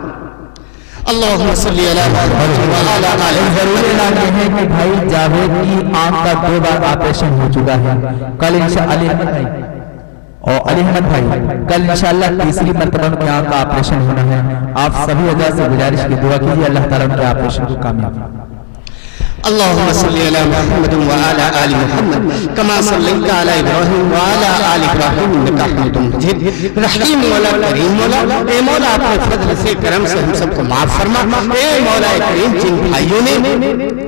अल्लाहुम्मा सल्ली अला मुहम्मद व अला आलि। जरूर ऐलान है कि भाई जावेद की आंख का 2 बार ऑपरेशन हो चुका है। कल इंशाअल्लाह भाई और अली अहमद भाई, कल इंशाअल्लाह तीसरी मर्तबा उनकी आंख का ऑपरेशन होना है। आप सभी हज़रात से गुजारिश की दुआ कीजिए, अल्लाह ताला उनके ऑपरेशन को कामयाब। अल्लाहुम्मा सल्ली अला मुहम्मद व अला आलि मुहम्मद कमा सल्लैता अला इब्राहीम व अला आलि इब्राहीम इन्नका हमीदुम मजीद। रहीम मौला करीम मौला, ए मौला अपने फजल से करम से हम सबको माफ फरमा। ए मौला करीम, जिन भाइयों ने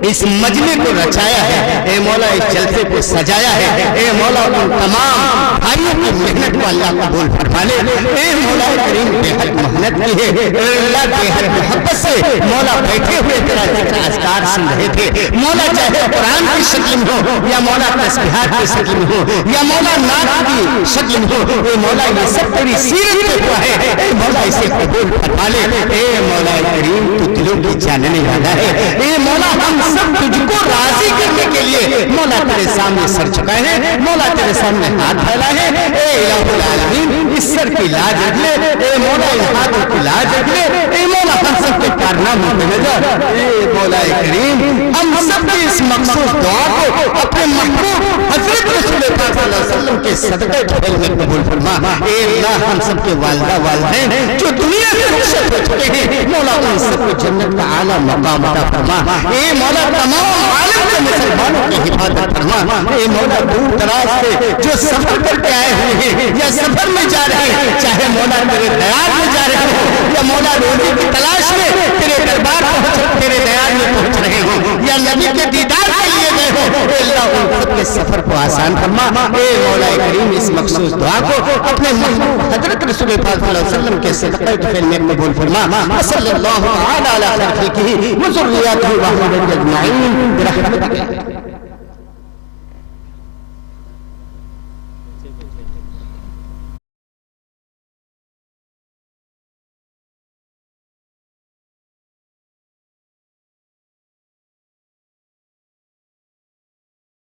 इस मजमे को रचाया है, ए मौला इस जलसे को सजाया है, ए मौला उन तमाम भाइयों की मेहनत को अल्लाह कबूल फरमा ले। ए मौला करीम, बेहद मेहनत की है अल्लाह, बेहद मोहब्बत से मौला बैठे हुए तेरा जिक्र अज़कार सुन रहे थे मौला, चाहे कुरान की शक्ल में हो या मौला तस्बीहात की शक्ल में हो या मौला नात की शक्ल में हो, ए मौला ये सब तेरी सीरत पे हुआ है, ए मौला इसे कबूल फरमा ले। ए मौला करीम, तू दिलों की जानने वाला है, ए मौला हम सब तुझको राजी करने के लिए मौला तेरे सामने सर झुकाए हैं, मौला तेरे सामने हाथ फैलाए हैं। ए इलाहुल आलमीन, इस सर की लाज रख ले, ए मौला इन हाथों की लाज रख ले, ए मौला हम सबके कारनामों में नजर, ए मौला करीम हम सबकी इस मखसूस दुआ को अपने महबूब हजरत रसूल पाक सल्लल्लाहु अलैहि वसल्लम के सदक़े तोहफ़े में कबूल फरमा। ए अल्लाह, हम सबके वालिदा वालिदैन जो दुनिया से रुखसत हो चुके हैं, मौला उन सबको जन्नत का आला मकाम अता फरमा। ए मौला तमाम आलम के मुसलमानों की हिफाजत फरमा। ए मौला दूर दराज से जो सफर करके आए हुए हैं या सफर में जा रहे हैं, चाहे मौला तेरे दयार में जा रहे हो या मौला रोजी की तलाश में तेरे दरबार तेरे दयार में पहुंच रहे हो या नबी के दीदार के लिए गए हो, अल्लाह उन सबके सफर को आसान फरमा। ए मौला करीम, इस मखसूस दुआ को अपने महबूब हजरत रसूल पाक सल्लल्लाहु अलैहि वसल्लम के सदक़े तोहफ़े में कबूल फरमा। सल्लल्लाहु अलैहि व ज़ुर्रिय्यतिही व अहलिही अजमईन बिरहमतिका।